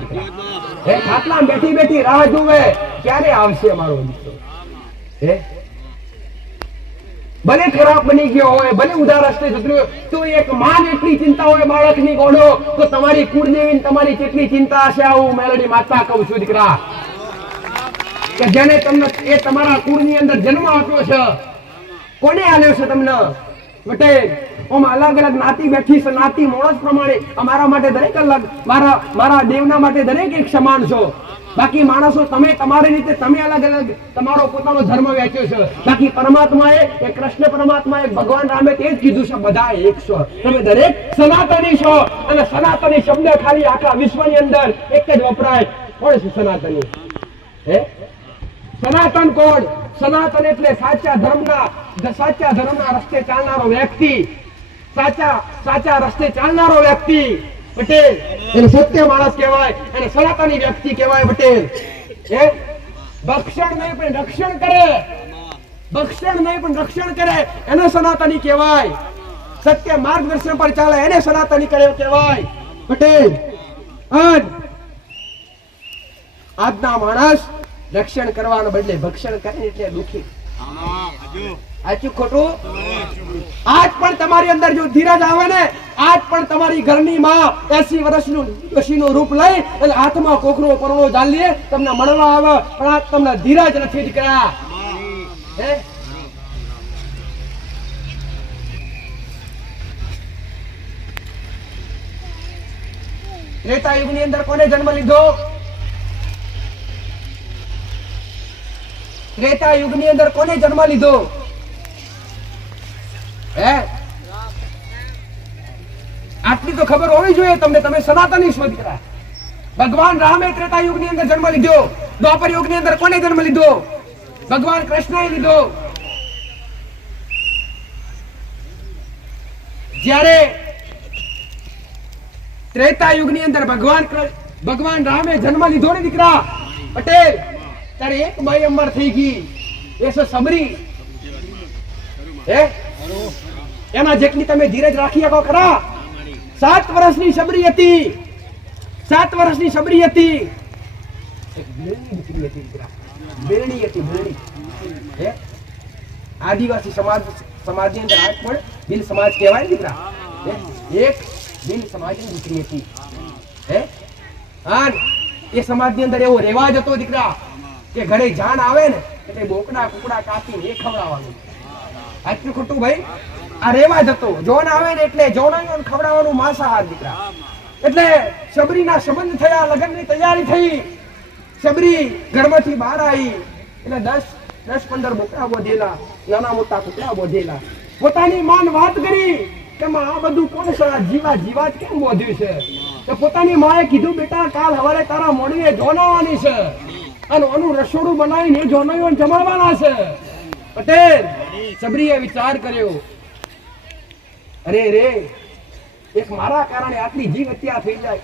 ખાટલા બેઠી બેઠી રાહ જોવે ક્યારે આવશે મારો દીકરો. ભલે ખરાબ બની ગયો હોય, ભલે ઉધાર રસ્તે જતો હોય, તો એક માન એટલી ચિંતા હોય બાળકની ગોળો, તો તમારી કુળદેવી તમારી કેટલી ચિંતા હશે. આવું મેલડી માતા કહું છું દીકરા, કે જેને તમને એ તમારા કુળની અંદર જન્મ આપ્યો છે, કોને આલ્યો છે તમને પટેલ? અલગ અલગ નાતી બેઠી છે, નાતી મોણસ પ્રમાણે અમારા માટે દરેક અલગ, મારા દેવના માટે દરેક એક સમાન છો. બાકી માણસો તમે તમારી રીતે તમે અલગ અલગ તમારો પોતાનો ધર્મ વેચ્યો છે. બાકી પરમાત્માએ, એ કૃષ્ણ પરમાત્માએ, ભગવાન રામે તે જ કીધું છે, બધા એક છો, તમે દરેક સનાતની છો. અને સનાતની શબ્દ ખાલી આખા વિશ્વની અંદર એક જ વપરાય. કોણ છે સનાતની? સનાતન કોણ? સનાતન એટલે સાચા ધર્મના રસ્તે ચાલનારો વ્યક્તિ, સાચા રસ્તે ચાલનારો વ્યક્તિ પટેલ. એને સત્ય માણસ કહેવાય, એને સનાતની વ્યક્તિ કહેવાય પટેલ. ભક્ષણ નહીં પણ રક્ષણ કરે, ભક્ષણ નહીં પણ રક્ષણ કરે એને સનાતની કહેવાય. સત્ય માર્ગદર્શન પર ચાલે એને સનાતની કહેવાય. પટેલ આજના માણસ રક્ષણ કરવાને બદલે ભક્ષણ કરે એટલે દુખી. સાચું ખોટું? આજ પણ તમારી અંદર જો ધીરજ આવે ને, આજ પણ તમારી ઘરની માં 80 વર્ષનું ડોશીનું રૂપ લઈ અને હાથમાં કોકરો પરણો ઝાલીએ તમને મળવા આવે, પણ આજ તમને ધીરજ નથી દીકરા. હે ત્રેતા યુગની અંદર કોને જન્મ લીધો? ત્રેતા યુગની અંદર કોને જન્મ લીધો? હે આટલી તો ખબર હોવી જોઈએ તમને. તમે સનાતની છો દીકરા. ભગવાન રામે ત્રેતા યુગની અંદર જન્મ લીધો. દ્વાપર યુગની અંદર કોને જન્મ લીધો? ભગવાન કૃષ્ણએ લીધો. જ્યારે ત્રેતા યુગની અંદર ભગવાન રામે જન્મ લીધો ને દીકરા પટેલ, ત્યારે એક બાઈ અમર થઈ ગઈ. એ છે સબરી. હે એના જેટલી તમે ધીરજ રાખી શકો ખરા? 7 વર્ષની સબરી હતી. 7 વર્ષની સબરી હતી. એક બેરણી દીકરી હતી દીકરા. બેરણી હતી, બેરણી. હે આદિવાસી સમાજની અંદર આજ પણ ભીલ સમાજ કહેવાય દીકરા. એક ભીલ સમાજની દીકરી હતી. હે એ સમાજની અંદર એવો રેવાજ હતો દીકરા કે ઘરે જાન આવે ને એટલે બોકડા કુકડા કાપીને એ ખવડાવવાનું. આટલું ખોટું ભાઈ? આ રેવાજ હતો. જોન આવે ને એટલે જોનાઈઓને ખવડાવવાનું માંસાહાર દીકરા. એટલે સબરીના સંબંધ થયા, લગ્નની તૈયારી થઈ. સબરી ઘરમાંથી બહાર આવી એટલે 10-15 બોકડા બોધેલા, નાના મોટા કુકડા બોધેલા. પોતાની માન વાત કરી કે માં આ બધું કોણ છે? જીવા કેમ બોધ્યું છે? તો પોતાની માએ કીધું બેટા કાલ સવારે તારા મોઢે જોનાવાની છે અને આનું રસોડું બનાવીને જોનાઈઓને જમાડવાના છે. પટેલ સબરીએ વિચાર કર્યો, અરે રે એક મારા કારણે આટલી જીવ હત્યા થઈ જાય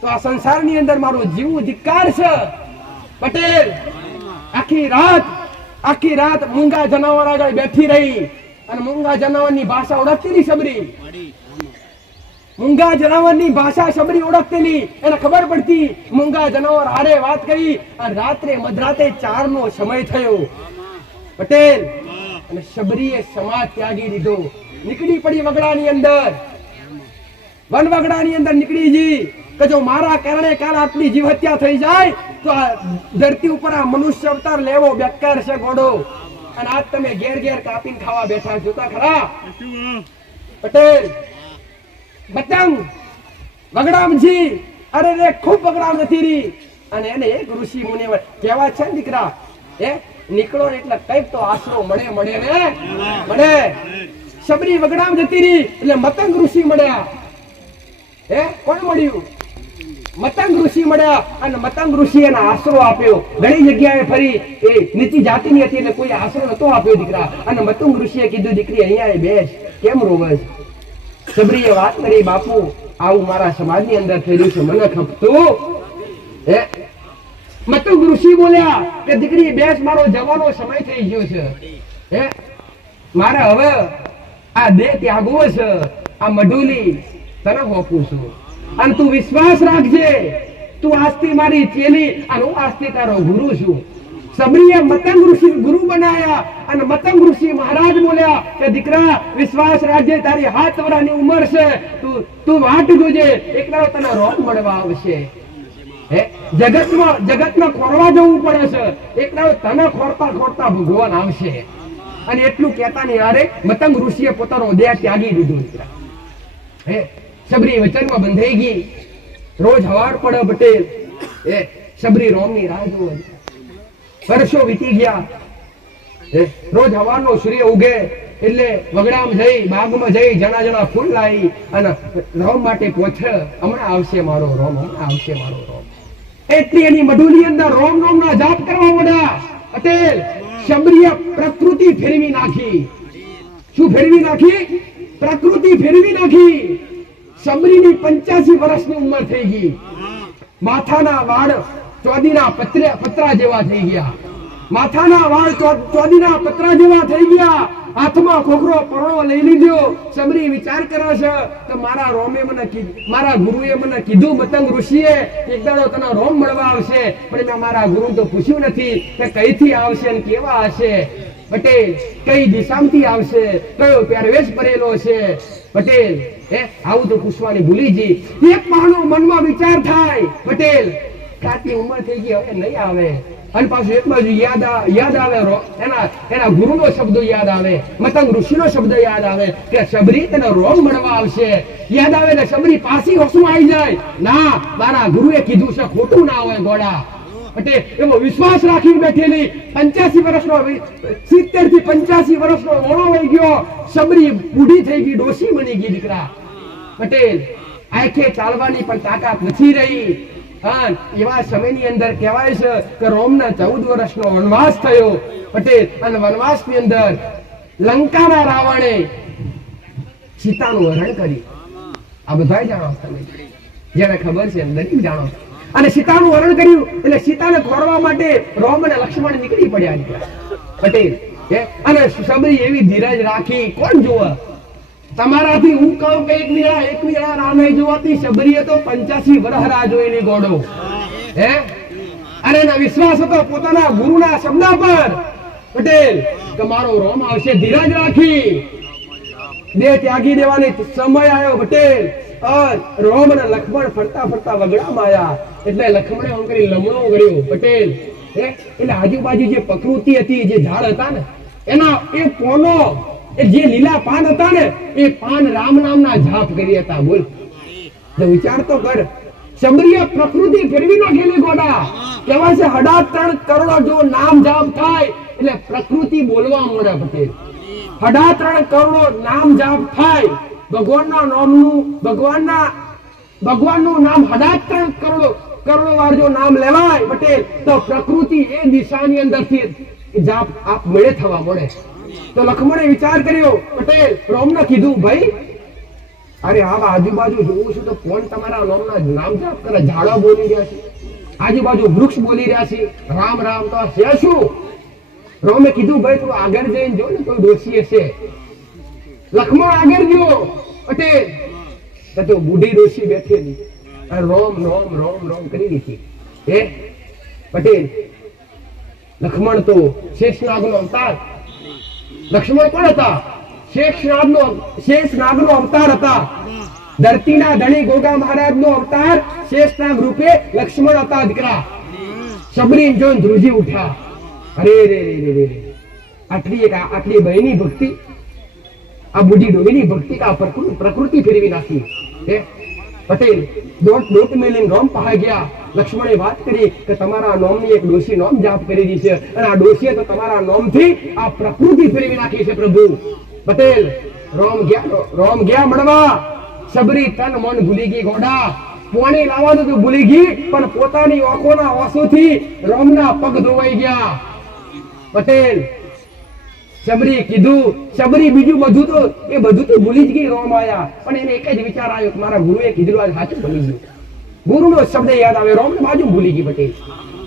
તો આ સંસારની અંદર મારો જીવવું ધિક્કાર છે. પટેલ આખી રાત મૂંગા જનાવર આગળ બેઠી રહી અને મૂંગા જનાવરની ભાષા ઓળખતી ની સબરી. મૂંગા જનાવરની ભાષા સબરી ઓળખતેલી. એને ખબર પડતી મૂંગા જનાવર હારે વાત કરી અને રાત્રે મધરાતે 4 નો સમય થયો. પટેલ અને સબરીએ સમાજ ત્યાગી દીધો. નીકળી પડી વગડાની અંદર, વન વગડાની અંદર નીકળી જી કે જો મારા કારણે કાલ આટલી જીવ હત્યા થઈ જાય તો આ ધરતી ઉપર આ મનુષ્ય અવતાર લેવો બેકાર છે ગોડો. અને આજ તમે ઘેર કાપીને ખાવા બેઠા જોતા ખરા? પટેલ બતંગ વગડામજી અરે રે ખૂબ વગડામ નથી રી. અને એને એક ઋષિ મુનિ કહેવા છે દીકરા, એ નીકળો એટલે કઈક તો આશરો મળે ને મળે. સબરી વગડામ જતી રહી એટલે મતંગ ઋષિ મળ્યા. હે કોણ મળ્યું? મતંગ ઋષિ મળ્યા અને મતંગ ઋષિ એને આશરો આપ્યો. ઘણી જગ્યાએ ફરી એ નીચી જાતિની હતી એટલે કોઈ આશરો નતો આપ્યો દીકરા. અને મતંગ ઋષિએ કીધું દીકરી અહીંયા બેસ, કેમ રોવસ? સબરીએ વાત કરી, બાપુ આવું મારા સમાજની અંદર થયેલું છે, મને ખપતું. હે મતંગ ઋષિ બોલ્યા કે દીકરી બેસ, મારો જવાનો સમય થઈ ગયો છે. હે મારે હવે આ દેહ ત્યાગવો છે. આ મઢુલી તને હોપું છું અને તું વિશ્વાસ રાખજે, તું આજથી મારી ચેલી અને હું આજથી તારો ગુરુ છું. સબરીએ મતંગ ઋષિ ગુરુ બનાયા અને મતંગ ઋષિ મહારાજ બોલ્યા કે દીકરા વિશ્વાસ રાખજે, તારી 7 વર્ષની ઉંમર છે, તું વાટ જોજે, એકલા તને રોગ મળવા આવશે. હે જગતમાં ખોરવા જવું પડે છે, એકલા તને ખોરતા ભગવાન આવશે. અને એટલું કહેતાની હારે મતંગ ઋષિએ પોતાનો દેહ ત્યાગી દીધો દીકરા. હે સબરી વચનમાં બંધાઈ ગઈ. રોજ હવાર પડે પટેલ એ સબરી રોમની રાહ જોવે. વર્ષો વીતી ગયા. રોજ હવારનો સૂર્ય ઉગે એટલે વગડામ જઈ બાગમાં જઈ જણા ફૂલ લાવી અને રોમ માટે પોછે, હમણાં આવશે મારો રોમ, હમણાં આવશે મારો રોમ. એટલી એની મઢુલી અંદર રોમ ના જાપ કરવા મળ્યા. પટેલ સબરીએ પ્રકૃતિ ફેરવી નાખી. શું ફેરવી નાખી? પ્રકૃતિ ફેરવી નાખી. સબરીની 85 વર્ષની ઉંમર થઈ ગઈ. માથાના વાળ ચોદીના પતરા જેવા થઈ ગયા, માથાના વાળ ચોદીના પતરા જેવા થઈ ગયા, હાથમાં ખોખરો પરણો લઈ લીધો. સબરી વિચાર કરે છે કે મારા રોમે મને મારા ગુરુએ મને કીધું, મતંગ ઋષિએ એક દાડો તને રોમ મળવા આવશે, પણ મેં મારા ગુરુ તો પૂછ્યું નથી કે કઈથી આવશે ને કેવા હશે. પટેલ કઈ દિશામાંથી આવશે, કયો પહેરવેશ પહેરેલો છે. પટેલ આવું તો પૂછવાની ભૂલી જી. એક માનો મનમાં વિચાર થાય, પટેલ કાટની ઉંમર થઈ ગઈ, હવે નહીં આવે. અને પાછું એક બાજુ યાદ આવે એના ગુરુનો શબ્દ યાદ આવે, મતંગ ઋષિનો શબ્દ યાદ આવે કે શબરી તને રોમ મળવા આવશે. યાદ આવે ને શબરી પાછી હસવું આવી જાય, ના મારા ગુરુએ કીધું છે, ખોટું ના હોય ગોડા. પટેલ એવો વિશ્વાસ રાખીને બેઠેલી 85 વર્ષનો 70 થી 85 વર્ષનો ઓળો વહી ગયો, શબરી બુઢી થઈ ગઈ, ડોશી બની ગઈ દીકરા. પટેલ આંખે ચાલવાની પણ તાકાત નથી રહી. એવા સમયની અંદર કહેવાય છે કે રોમના 14 વર્ષનો વનવાસ થયો. પટેલ અને વનવાસની અંદર લંકાના રાવણે સીતાનું હરણ કરી. આ બધા જાણો તમે, જેને ખબર છે દરેક જાણો. અને સીતાનું હરણ કર્યું એટલે સીતાને ખોરવા માટે રોમ અને લક્ષ્મણ નીકળી પડ્યા. પટેલ અને સબરી એવી ધીરજ રાખી, કોણ જોવે તમારાથી? હું કહું કે એક વીરા રાહ નહીં જોવાતી, સબરીએ તો 85 વર્ષ રાહ જોયેલી ગોડો. અને એનો વિશ્વાસ હતો પોતાના ગુરુના શબ્દ પર. પટેલ કે મારો રોમ આવશે, ધીરજ રાખી, દેહ ત્યાગી દેવાની સમય આવ્યો. પટેલ રોમ અને લક્ષ્મણ ફરતા વગડામાં આવ્યા એટલે લક્ષ્મણે આમ કરી લમણો કર્યો. પટેલ એટલે આજુબાજુ જે પ્રકૃતિ હતી, જે ઝાડ હતા ને એના એ પોનો, જે લીલા પાન હતા ને એ પાન રામ નામના જાપ કરી હતા. બોલ, વિચાર તો કર. શબરીએ પ્રકૃતિ ફેરવી નાખેલી ગોડા. કહેવાય છે 3.5 કરોડ જો નામ જાપ થાય એટલે પ્રકૃતિ બોલવા મળે. પટેલ 3.5 કરોડ નામ જાપ થાય, ભગવાનના નામ 3.5 કરોડ વાર જો નામ લેવાય પટેલ, તો પ્રકૃતિ એ દિશાની અંદરથી જાપ આપ મળે થવા મળે. તો લક્ષ્મણે વિચાર કર્યો. પટેલ રોમને કીધું, ભાઈ અરે આ આજુબાજુ જોઉં છું તો કોણ તમારા નામના નામ જાપ કરે? ઝાડો બોલી રહ્યા છે, આજુબાજુ વૃક્ષ બોલી રહ્યા છે, રામ રામ તો છે શું? રોમે કીધું, ભાઈ તું આગળ જઈને જો ને કોઈ ડોશી હશે. લક્ષ્મણ આગળ ગયો. પટેલ તો બુઢી ડોશી બેઠેલી રોમ રોમ રોમ રોમ કરી દીધી. પટેલ લક્ષ્મણ તો શેષનાગનો અવતાર. લક્ષ્મણ કોણ હતા? શેષનાગનો અવતાર હતા. ધરતીના ધણી ગોગા મહારાજનો અવતાર શેષનાગ રૂપે લક્ષ્મણ હતા દીકરા. શબરી જોઈને ધ્રુજી ઉઠ્યા. અરે રે રે રે, આટલી બહેની ભક્તિ, આ બુઢી ડોહીની ભક્તિ કા પ્રકૃતિ ફેરવી નાખી. પટેલ દોટ મેલીને રોમ પાસે ગયા. લક્ષ્મણે વાત કરી કે તમારા નોમની એક ડોશી નોમ જાપ કરી દી છે અને આ ડોશીએ તો તમારા નોમથી આ પ્રકૃતિ ફેરવી નાખી છે પ્રભુ. પટેલ રોમ ગયા મળવા. શબરી તન મન ભૂલી ગઈ ગોડા. પોણી લાવવાનું તો ભૂલી ગઈ, પણ પોતાની આંખોના આંસુથી રોમના પગ ધોવાઈ ગયા. પટેલ શબરી કીધું, શબરી બીજું બધું તો ભૂલી જ ગઈ. રોમ આયા પણ એને એક જ વિચાર આવ્યો કે મારા ગુરુએ કીધું આ સાચું બની ગયું. ગુરુનો શબ્દ યાદ આવ્યો, રોમ બાજુ ભૂલી ગઈ. પટેલ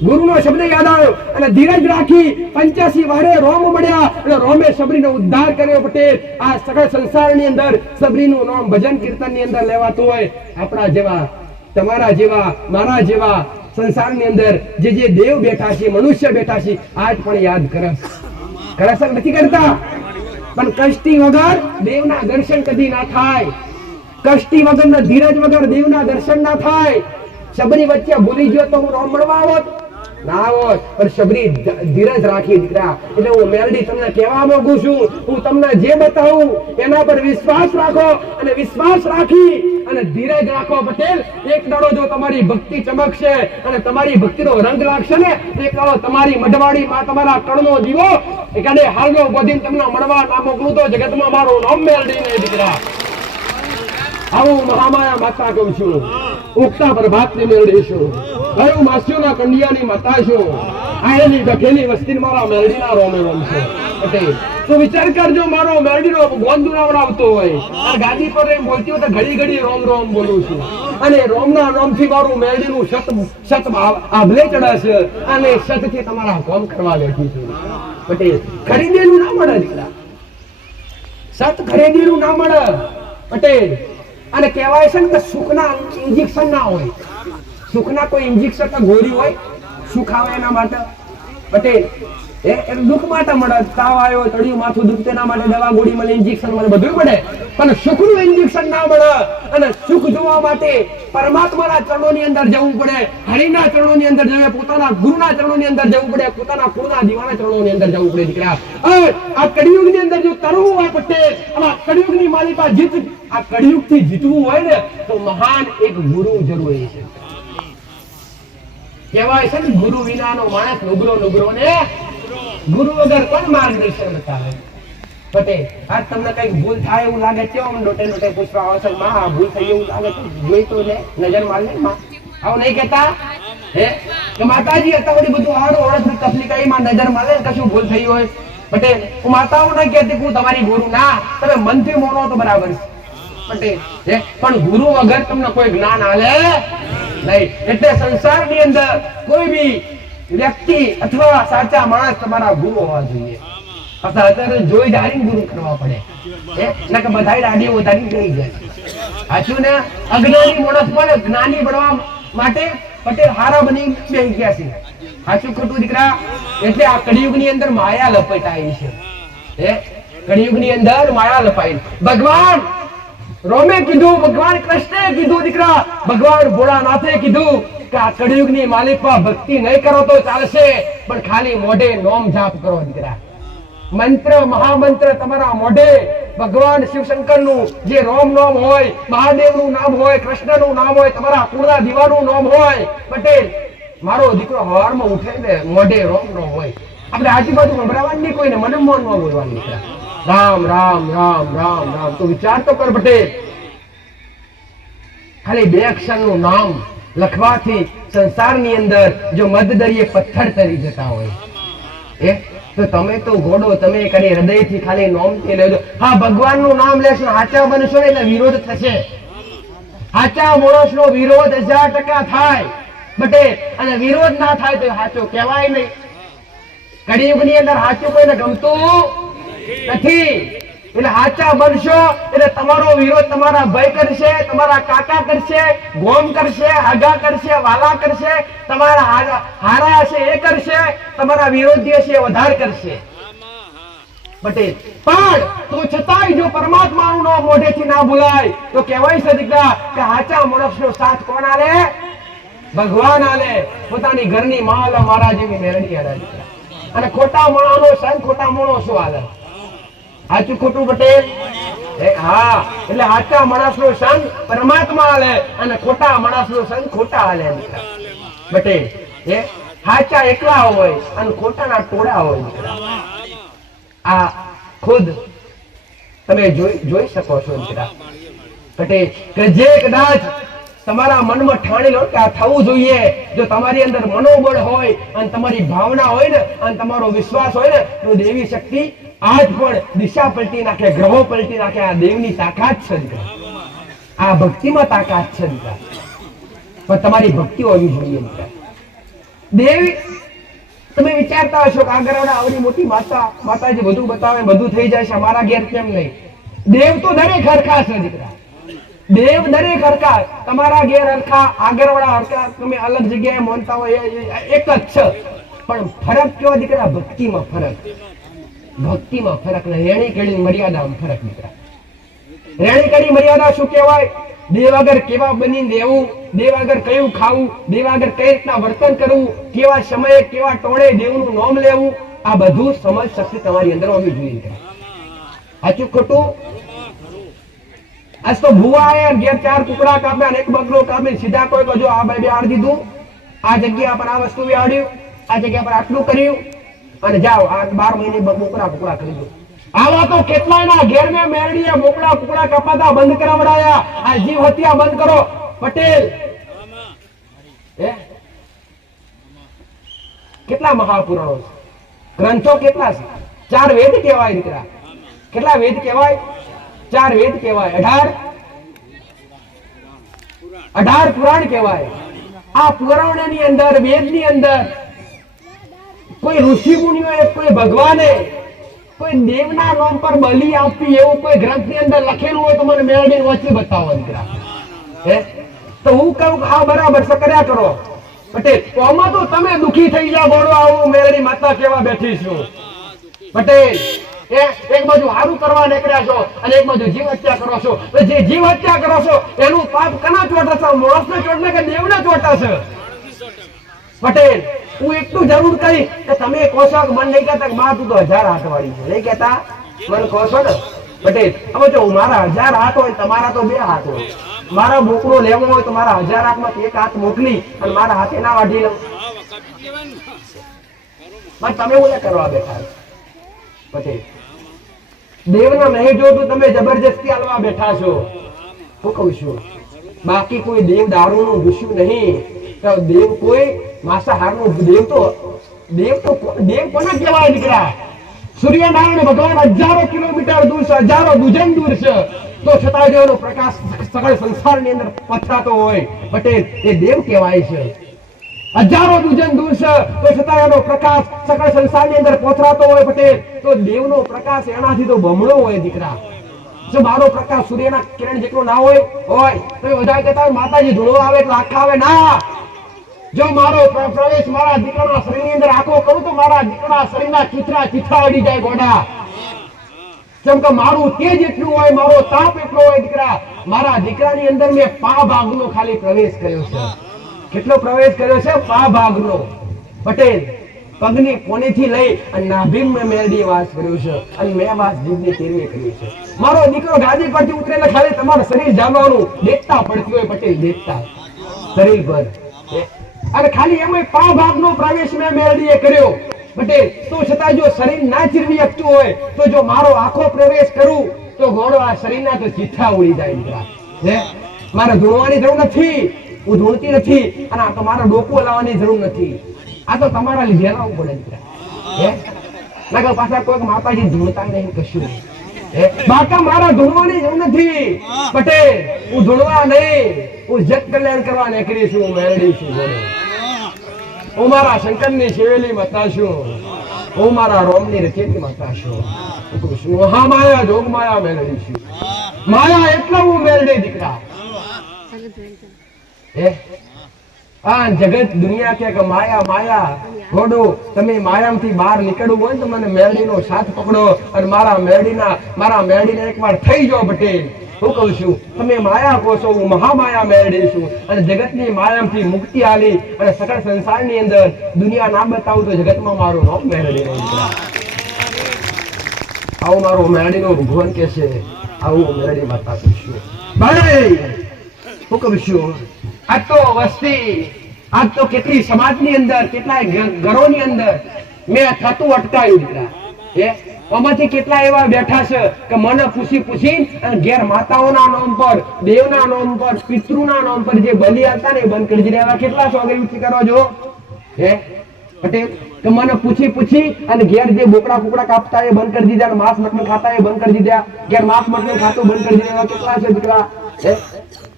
ગુરુનો શબ્દ યાદ આવ્યો અને ધીરજ રાખી 85 વારે રોમ મળ્યા અને રોમે શબરીનો ઉદ્ધાર કર્યો. પટેલ આ સકળ સંસારની અંદર શબરીનું નામ ભજન કીર્તનની અંદર લેવાતું હોય. આપણા જેવા, તમારા જેવા, મારા જેવા સંસારની અંદર જે દેવ બેઠા છે, મનુષ્ય બેઠા છે, આજ પણ યાદ કરે નથી કરતા. પણ કષ્ટી વગર દેવના દર્શન કદી ના થાય. કષ્ટી વગર, ધીરજ વગર દેવના દર્શન ના થાય. શબરી વચ્ચે ભૂલી ગયો તો હું રોમ મળવા આવત ના આવત, પણ શબરી ધીરજ રાખી દીકરા. એટલે હું મેલડી તમને કહેવા માંગુ છું, હું તમને જે બતાવું એના પર વિશ્વાસ રાખો અને વિશ્વાસ રાખી અને ધીરજ રાખો. પટેલ એક દાડો જો તમારી ભક્તિ ચમકશે અને તમારી ભક્તિનો રંગ લાગશે ને, એક દાડો તમારી મઢવાડીમાં તમારા કણનો દીવો એકાદે હાલનો બધીને તમને મળવા ના મોકલું તો જગતમાં મારું નામ મેલડી નહીં દીકરા. આવું મહામાયા માતા કહું છું. ઉગતા પ્રભાતની મેળડી છું. કયું માસ્યોના કંડિયાની માતા છું. આ એની ગઠેલી વસ્તી મારા મેરડીના રોમે રોમ છે પટેલ. તો વિચાર કરજો, મારો મેરડીનો ગોંદુ આવડતો હોય આ ગાદી પર એમ બોલતી હોય તો ઘડી ઘડી રોમ રોમ બોલું છું, અને રોમના રોમથી મારું મેરડીનું સત આભલે ચડાશે, અને સતથી તમારા કોમ કરવા બેઠી છું પટેલ. ખરીદેલું ના મળે દીકરા, સત ખરીદેલું ના મળે પટેલ. અને કહેવાય છે ને કે સુખના ઇન્જેક્શન ના હોય, સુખના કોઈ ઇન્જેક્શન તો ગોળી હોય સુખ આવે એના માટે પટેલ. એ દુઃખ માટે મળે, તાવ આવ્યો, તળિયું માથું દુખે તેના માટે દવા ગોળી મળે, ઇન્જેક્શન મળે, બધું મળે, પણ સુખનું ઇન્જેક્શન ના મળે. અને સુખ જોવા માટે પરમાત્માના ચરણોની અંદર જવું પડે, હરિના ચરણોની અંદર જવું, પોતાના ગુરુના ચરણોની અંદર જવું પડે, પોતાના કુળના દીવાના ચરણોની અંદર જવું પડે દીકરા. આ કળિયુગની અંદર જો તરવું હોય પટેલ, અને આ કળિયુગની માલિકા આ કળિયુગથી જીતવું હોય ને તો મહાન એક ગુરુ જરૂરી છે. કહેવાય છે ને ગુરુ વિનાનો માણસ નુગરો નુગરો ને ગુરુ વગર કોણ માર્ગદર્શન બતાવે પટેલ. આજ તમને કઈક ભૂલ થાય એવું લાગે છે, આમ ડોટે ડોટે પૂછવા આવે છે, માં આ ભૂલ થઈ એવું લાગે છે, જોઈ તો લે, નજર માર લે માં. આવું નહીં કહેતા હે કે માતાજી અત્યારે બધું હારું ઓળખ તકલીફ આવી માં નજર માર લે, કશું ભૂલ થઈ હોય પટેલ. હું માતાઓ નહીં કહેતી હું તમારી ગુરુ ના, તમે મનથી મોનો તો બરાબર છે પટેલ, પણ ગુરુ વગર તમને કોઈ જ્ઞાન આલે નહીં. એટલે સંસારની અંદર કોઈ બી વ્યક્તિ અથવા સાચા માણસ તમારા ગુરુ હોવા જોઈએ. અત્યારે જોઈ ધારીને ગુરુ કરવા પડે, એટલે કે બધા દાડી ઉતારી ગઈ જાય. સાચું ને? અજ્ઞાની માણસ પણ જ્ઞાની બનવા માટે પટેલ હારા બની બેસી ગયા છે. સાચું ખોટું દીકરા? એટલે આ કળિયુગની અંદર માયા લપેટાઈ છે. કળિયુગની અંદર માયા લપાઈ. ભગવાન રોમે કીધું, ભગવાન કૃષ્ણે કીધું દીકરા, ભગવાન ભોળાનાથે કીધું કે આ કળિયુગની માલિકમાં ભક્તિ નહીં કરો તો ચાલશે, પણ ખાલી મોઢે નોમ જાપ કરો દીકરા. મંત્ર મહામંત્ર તમારા મોઢે ભગવાન શિવશંકરનું જે રોમ નામ હોય, મહાદેવનું નામ હોય, કૃષ્ણનું નામ હોય, તમારા કુળના દીવાનું નામ હોય પટેલ. મારો દીકરો હવારમાં ઉઠે ને મોઢે રોમ નો હોય, આપણે આજુબાજુ સંભળાવવાની નહીં, કોઈને મને મન ન બોલવાની દીકરા. રામ રામ રામ રામ રામ. તો વિચાર તો કર પટેલ, ખાલી 2 અક્ષરનું નામ લખવાથી સંસારની અંદર જો મધદરિયે પથ્થર તરી જતા હોય, તો તમે તો ઘોડો, તમે કરી હૃદયથી ખાલી નામથી લેજો. હા, ભગવાનનું નામ લેશો, સાચા બનશો ને એટલે વિરોધ થશે. સાચા માણસનો વિરોધ 1000% થાય પટેલ, અને વિરોધ ના થાય તો સાચો કહેવાય નહીં. કળિયુગની અંદર સાચું કોઈને ગમતું નથી. એટલે સાચા બનશો એટલે તમારો વિરોધ તમારા ભાઈ કરશે, તમારા કાકા કરશે, ગોમ કરશે, હગા કરશે, વાલા કરશે, તમારા હારા હશે એ કરશે, તમારા વિરોધી હશે એ વધાર કરશે પટેલ. પણ તો છતાંય જો પરમાત્માનું નામ મોઢેથી ના ભૂલાય તો કહેવાય છે દીકરા કે સાચા માણસનો સાથ કોણ આલે? ભગવાન આલે. પોતાની ઘરની માલ મારા જેવી મેરડી આલે દીકરા. અને ખોટા માણસનો સંગ ખોટા માણસો આલે. સાચું ખોટું પટેલ? હા, એટલે સાચા માણસનો સંગ પરમાત્મા આલે, અને ખોટા માણસનો સંગ ખોટા આલે પટેલ. સાચા એકલા હોય અને ખોટાના ટોળા હોય. આ ખુદ તમે જોઈ શકો છો દીકરા પટેલ, કે જે કદાચ તમારા મનમાં ઠાણી લો કે આ થવું જોઈએ, જો તમારી અંદર મનોબળ હોય અને તમારી ભાવના હોય ને અને તમારો વિશ્વાસ હોય ને તો દેવી શક્તિ આજ પણ દિશા પલટી નાખે, ગ્રહો પલટી નાખે. આ દેવની તાકાત છે દીકરા, આ ભક્તિમાં તાકાત છે દીકરા. પણ તમારી ભક્તિ હોવી જોઈએ દીકરા. દેવી તમે વિચારતા હશો કે આગળ આવડી મોટી માતાજી બધું બતાવે, બધું થઈ જાય છે, અમારા ઘેર કેમ નહીં? દેવ તો દરેક હરખા છે દીકરા. દેવ દરેક હરખા, તમારા ઘેર હરખા, આગળવાળા હરખા, તમે અલગ જગ્યાએ માનતા હોય એક જ છે, પણ ફરક કેવો દીકરા? ભક્તિમાં ફરક. ભક્તિમાં ફરક ને રેણી કેળી મર્યાદામાં ફરક દીકરા. રેણી કેળી મર્યાદા શું કહેવાય? દેવ આગળ કેવા બની રહેવું, દેવ આગળ કયું ખાવું, દેવ આગળ કઈ રીતના વર્તન કરવું, કેવા સમયે કેવા ટોળે દેવનું નામ લેવું, આ બધું સમજ શક્તિ તમારી અંદર હોવી જોઈએ. સાચું ખોટું? આજ તો ભૂવા આયા ઘેર 4 કુકડા કાપે અને 1 બગલો કાપે, સીધા કોઈ કહો આ ભાઈ આડ દીધું, આ જગ્યા પર આ વસ્તુ આડ્યું, આ જગ્યા પર આટલું કર્યું, અને જાઓ આ 12 મહિને મોકળા કરી દો. આવા તો કેટલાયના ઘેર મેં મેરડીએ મોકળા કુકડા કપાતા બંધ કરાવડાયા. આ જીવ હત્યા બંધ કરો પટેલ. કેટલા કેટલા મહાપુરાણો છે, ગ્રંથો કેટલા છે? 4 વેદ કહેવાય દીકરા. કેટલા વેદ કહેવાય? 4 વેદ કહેવાય. 18 પુરાણ કહેવાય. આ પુરાણની અંદર, વેદની અંદર કોઈ ઋષિ મુનિઓએ, કોઈ ભગવાને, કોઈ દેવના નામ પર બલિ આપી એવું કોઈ ગ્રંથની અંદર લખેલું હોય તો મને મેળવીને વાંચી બતાવો દીકરા. હે તો હું કહું કે હા બરાબર છે, કર્યા કરો. પટેલ આમાં તો તમે દુખી થઈ જાવ, બોલો આવું મેળવી માતા કેવા બેઠી છું. પટેલ એક બાજુ હારું કરવા નીકળ્યા છો અને એક બાજુ જીવ હત્યા કરો છો. જે જીવ હત્યા કરો છો એનું પાપ કના ચોટે છે? માણસને ચોટે કે દેવને ચોટે છે? પટેલ હું એટલું જરૂર કહી કે તમે કહો છો કે મન નહીં કહેતા કે માં તું તો 1000 હાથ વાળી છે, નહીં કહેતા? મન કહો છો ને પટેલ? હવે જો મારા 1000 હાથ હોય, તમારા તો 2 હાથ હોય. મારા બોકડો લેવો હોય તો મારા 1000 હાથમાંથી 1 હાથ મોકલી અને મારા હાથે ના વાઢી લઉં. તમે ઓલા કરવા બેઠા છો પટેલ. દેવના નહીં જોતું તમે જબરજસ્તી આલવા બેઠા છો. હું કહું છું બાકી કોઈ દેવ દારૂનું ઘૂસ્યું નહીં. તો દેવ કોઈ માંસાહારનું દેવ કોને કહેવાય દીકરા? સૂર્યનારાયણ ભગવાન 1000 કિલોમીટર દૂર છે, 1000 દુજન દૂર છે, તો છતાં જો એનો પ્રકાશ સકળ સંસારની અંદર પથરાતો હોય પટેલ, એ દેવ કહેવાય છે. 1000 દુજન દૂર છે તો છતાં એનો પ્રકાશ સકળ સંસારની અંદર પથરાતો હોય પટેલ, તો દેવનો પ્રકાશ એનાથી તો બમણો હોય દીકરા. જો મારો પ્રકાશ સૂર્યના કિરણ જેટલો ના હોય તો બધા કહેતા હોય માતાજી ધૂળો આવે એટલે આખા આવે. ના, જો મારો પ્રવેશ મારા દીકરાના શરીરની અંદર આખો કરું તો મારા દીકરાના શરીરના ચીથરા અડી જાય ગોડા. જેમ કે મારું તેજ એટલું હોય, મારો તાપ એટલો હોય દીકરા. મારા દીકરાની અંદર મેં 5 ભાગનો ખાલી પ્રવેશ કર્યો છે. કેટલો પ્રવેશ કર્યો છે? 5 ભાગનો. પટેલ પગની કોણીથી લઈ અને નાભી મેં મેરડી વાસ કર્યું છે અને મેં વાસ જીભની તેરવી કર્યું છે. મારો દીકરો ગાદી પરથી ઉતરે એટલે ખાલી તમારું શરીર જામવાનું દેખતા પડતી હોય પટેલ, દેખતા શરીર પર. અને ખાલી એમાં 5 ભાગનો પ્રવેશ મેં મેરડીએ કર્યો પટેલ. તો છતાં જો શરીર ના ચીરવી શકતું હોય તો જો મારો આખો પ્રવેશ કરું તો ઘોડો આ શરીરના તો ચીઠા ઉડી જાય દીકરા. મારે ધૂણવાની જરૂર નથી, હું ધૂણતી નથી, અને આ તો મારા ડોકું લાવવાની જરૂર નથી. આ તો તમારા લીધે લાવવું પડે દીકરા. નકર પાછા કોઈ માતાજી ધૂણતા નહીં કશું. બાકા મારા ધૂણવાની જરૂર નથી પટેલ. હું ધૂણવા નહીં, હું જગ કલ્યાણ કરવા નીકળી છું. હું મેળડી છું. હું મારા શંકરની શિવેલી માતા છું. હું મારા રોમની રચેલી માતા છું. મહામાયા જોગ માયા મેળડી છું. માયા એટલા હું મેળડી દીકરા. આ જગત દુનિયા કે માયા માયા ઘોડો. તમે માયામાંથી બહાર નીકળવું હોય તો મને મેરડીનો સાથ પકડો અને મારા મેરડીને એકવાર થઈ જાઓ પટેલ. હું કહું છું તમે માયા કહો છો, હું મહામાયા મેરડી છું અને જગતની માયામાંથી મુક્તિ આલી અને સકળ સંસારની અંદર દુનિયા ના બતાવું તો જગતમાં મારું નામ મેરડી નહીં. આવું મારો મેરડીનો ભગવાન કે છે, આવું મેરડી માતા કહીશું. ભાઈ હું કહું છું આજ તો વસ્તી, આજ તો કેટલી સમાજની અંદર, કેટલાય ઘરોની અંદર મેં થતું અટકાયું દીકરા. આમાંથી કેટલા એવા બેઠા છે કે મને પૂછી અને ઘેર માતાઓના નામ પર, દેવના નામ પર, પિતૃના નામ પર જે બલિ હતા ને એ બંધ કરી દીધા. એવા કેટલા છો અગર કરો છો પટેલ? કે મને પૂછી અને ઘેર જે બોકડા કુકડા કાપતા એ બંધ કરી દીધા, માંસ મટન ખાતા એ બંધ કરી દીધા, ઘેર માંસ મટન ખાતું બંધ કરી દીધા. એવા કેટલા છે દીકરા?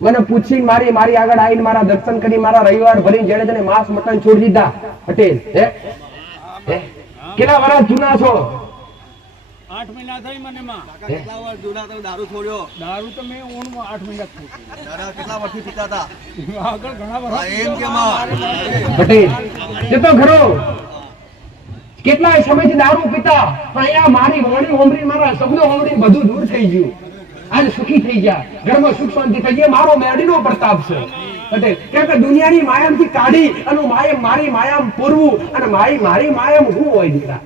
મને પૂછી મારી આગળ આવીને મારા દર્શન કરી મારા રવિવાર ભરી જેને જેને માંસ મટન છોડી દીધા પટેલ. કેટલા વર્ષ જૂના છો? 8 મહિના થઈ મને માં. કેટલા વર્ષ જૂના તો દારૂ છોડ્યો? દારૂ તો મેં ઓણમાં 8 મહિના થઈ. દાદા કેટલા વર્ષથી પીતા હતા? આગળ ઘણા વર્ષ. એમ કે માં પટેલ એ તો ઘરો કેટલા સમયથી દારૂ પીતા, પણ અહીંયા મારી વાણી હોમરી, મારા શબ્દો હોમરી બધું દૂર થઈ ગયું. આજ સુખી થઈ ગયા, ઘરમાં સુખ શાંતિ થઈ ગયા. મારો મેરડીનો પ્રતાપ છે પટેલ. કેમ કે દુનિયાની માયામથી કાઢી અને મારી માયામ પૂરવું. અને મારી માયામ શું હોય દીકરા?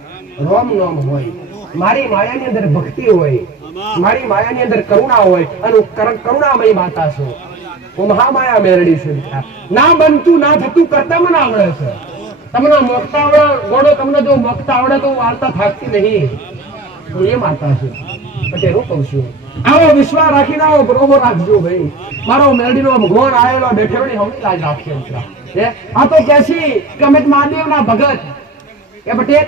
રોમ નામ હોય. મારી માયાની અંદર ભક્તિ હોય, મારી માયાની અંદર કરુણા હોય અને કરુણામય માતા છું. હું મહામાયા મેરડી છું દીકરા. ના બનતું ના થતું કરતા મને આવડે છે. તમને મોકતા આવડે ગોળો, તમને જો મોકતા આવડે તો હું વાર્તા થાકતી નહીં. હું એ માતા છું પટેલ. હું કહું છું આવો વિશ્વાસ રાખીને આવો, બરોબર રાખજો ભાઈ. મારો મેરડીનો ભગવાન આવેલો બેઠેલો ની હમણાં લાજ રાખશે. આ તો કે છે કે અમે મહાદેવના ભગત, કે પટેલ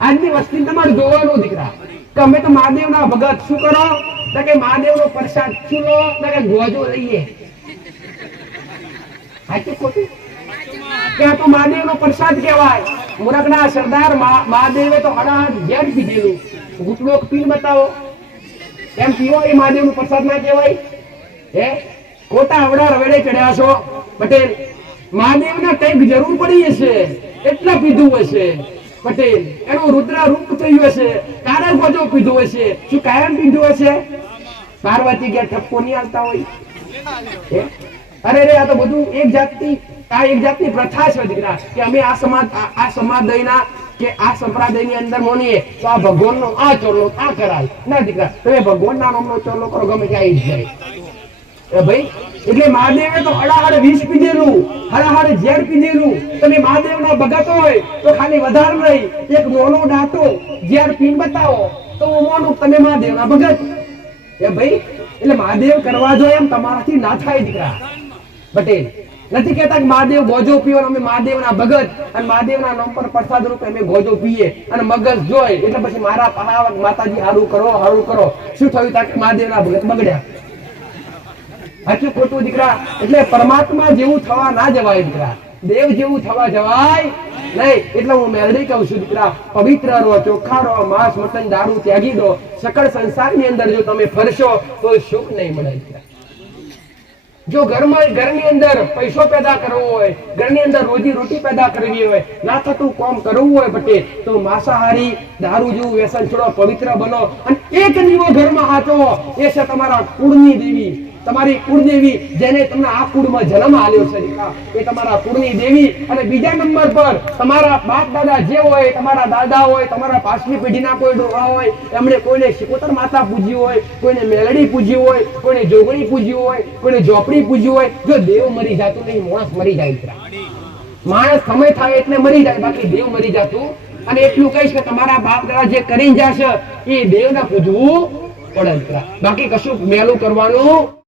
આજની વસ્તી તમારે જોવાનું દીકરા કે અમે તો મહાદેવના ભગત શું કરો તો કે મહાદેવનો પ્રસાદ ચૂલો તો કે ગોજો લઈએ સાચું ખોટું કે આ તો મહાદેવનો પ્રસાદ કહેવાય મુરગના સરદાર મહાદેવે તો અડાડ ઝેર પીધેલું ઘૂંટડો પીને બતાવો એમ પીવો એ મહાદેવનો પ્રસાદ ના કહેવાય હે ખોટા અવડા રવેડે ચડ્યા છો પટેલ મહાદેવના કંઈક જરૂર પડી હશે એટલા પીધું હશે પટેલ એનું રુદ્ર રૂપ થયું હશે તારે ગોજો પીધું હશે શું કાયમ પીધું હશે પાર્વતી ગયા ઠપકો નહીં આવતા હોય અરે રે આ તો બધું એક જાતની પ્રથા છે દીકરા કે અમે આ સમાજના કે આ સંપ્રદાયની અંદર મોનીએ તો આ ભગવાનનો આ ચોરલો આ કરાય ના દીકરા તમે ભગવાનના નામનો ચોરલો કરો ગમે ત્યાં આવી જાય ભાઈ એટલે મહાદેવે તો હડાહડ વિષ પીધેલું હડાહડ ઝેર પીધેલું તમે મહાદેવના ભગત હોય તો ખાલી વધારે નહીં એક નોનો ડાટો ઝેર પીને બતાવો તો હું માનું તમે મહાદેવના ભગત એ ભાઈ એટલે મહાદેવ કરવા જોઈએ એમ તમારાથી ના થાય દીકરા પટેલ નથી કહેતા કે મહાદેવ ગોજો પીવો અમે મહાદેવના ભગત અને મહાદેવના નામ પર પ્રસાદ રૂપે અમે ગોજો પીએ અને મગજ જોઈ એટલે પછી મારા પહાવક માતાજી હારું કરો શું થયું તા કે મહાદેવના ભગત બગડ્યા સાચું ખોટું દીકરા એટલે પરમાત્મા જેવું થવા ના જવાય દીકરા દેવ જેવું થવા જવાય નહીં એટલે હું મેલડી કહું છું દીકરા પવિત્ર રહો ચોખ્ખા રહો માંસ મટન દારૂ ત્યાગી દો સકળ સંસારની અંદર જો તમે ફરશો તો સુખ નહીં મળે દીકરા જો ઘરની અંદર પૈસો પેદા કરવો હોય ઘરની અંદર રોજી રોટી પેદા કરવી હોય ના થતું કામ કરવું હોય પટેલ તો માંસાહારી દારૂ જેવું વ્યસન છોડો પવિત્ર બનો અને એક દીવો ઘરમાં હાચો એ છે તમારા કુળની દેવી તમારી કુળદેવી જેને તમને આ કુળમાં જન્મ આલ્યો છે એ તમારા કુળની દેવી અને બીજા નંબર પર તમારા બાપ દાદા જે હોય તમારા દાદા હોય તમારા પાછલી પેઢીના કોઈ ડોહા હોય એમણે કોઈને શિકોતર માતા પૂજી હોય કોઈને મેલડી પૂજી હોય કોઈને જોગણી પૂજી હોય કોઈને ઝોપડી પૂજી હોય જો દેવ મરી જાતું નહીં માણસ મરી જાય માણસ સમય થાય એટલે મરી જાય બાકી દેવ મરી જાતું અને એટલું કહીશ કે તમારા બાપ દાદા જે કરીને જશે એ દેવને પૂજવું પડે બાકી કશું મેલું કરવાનું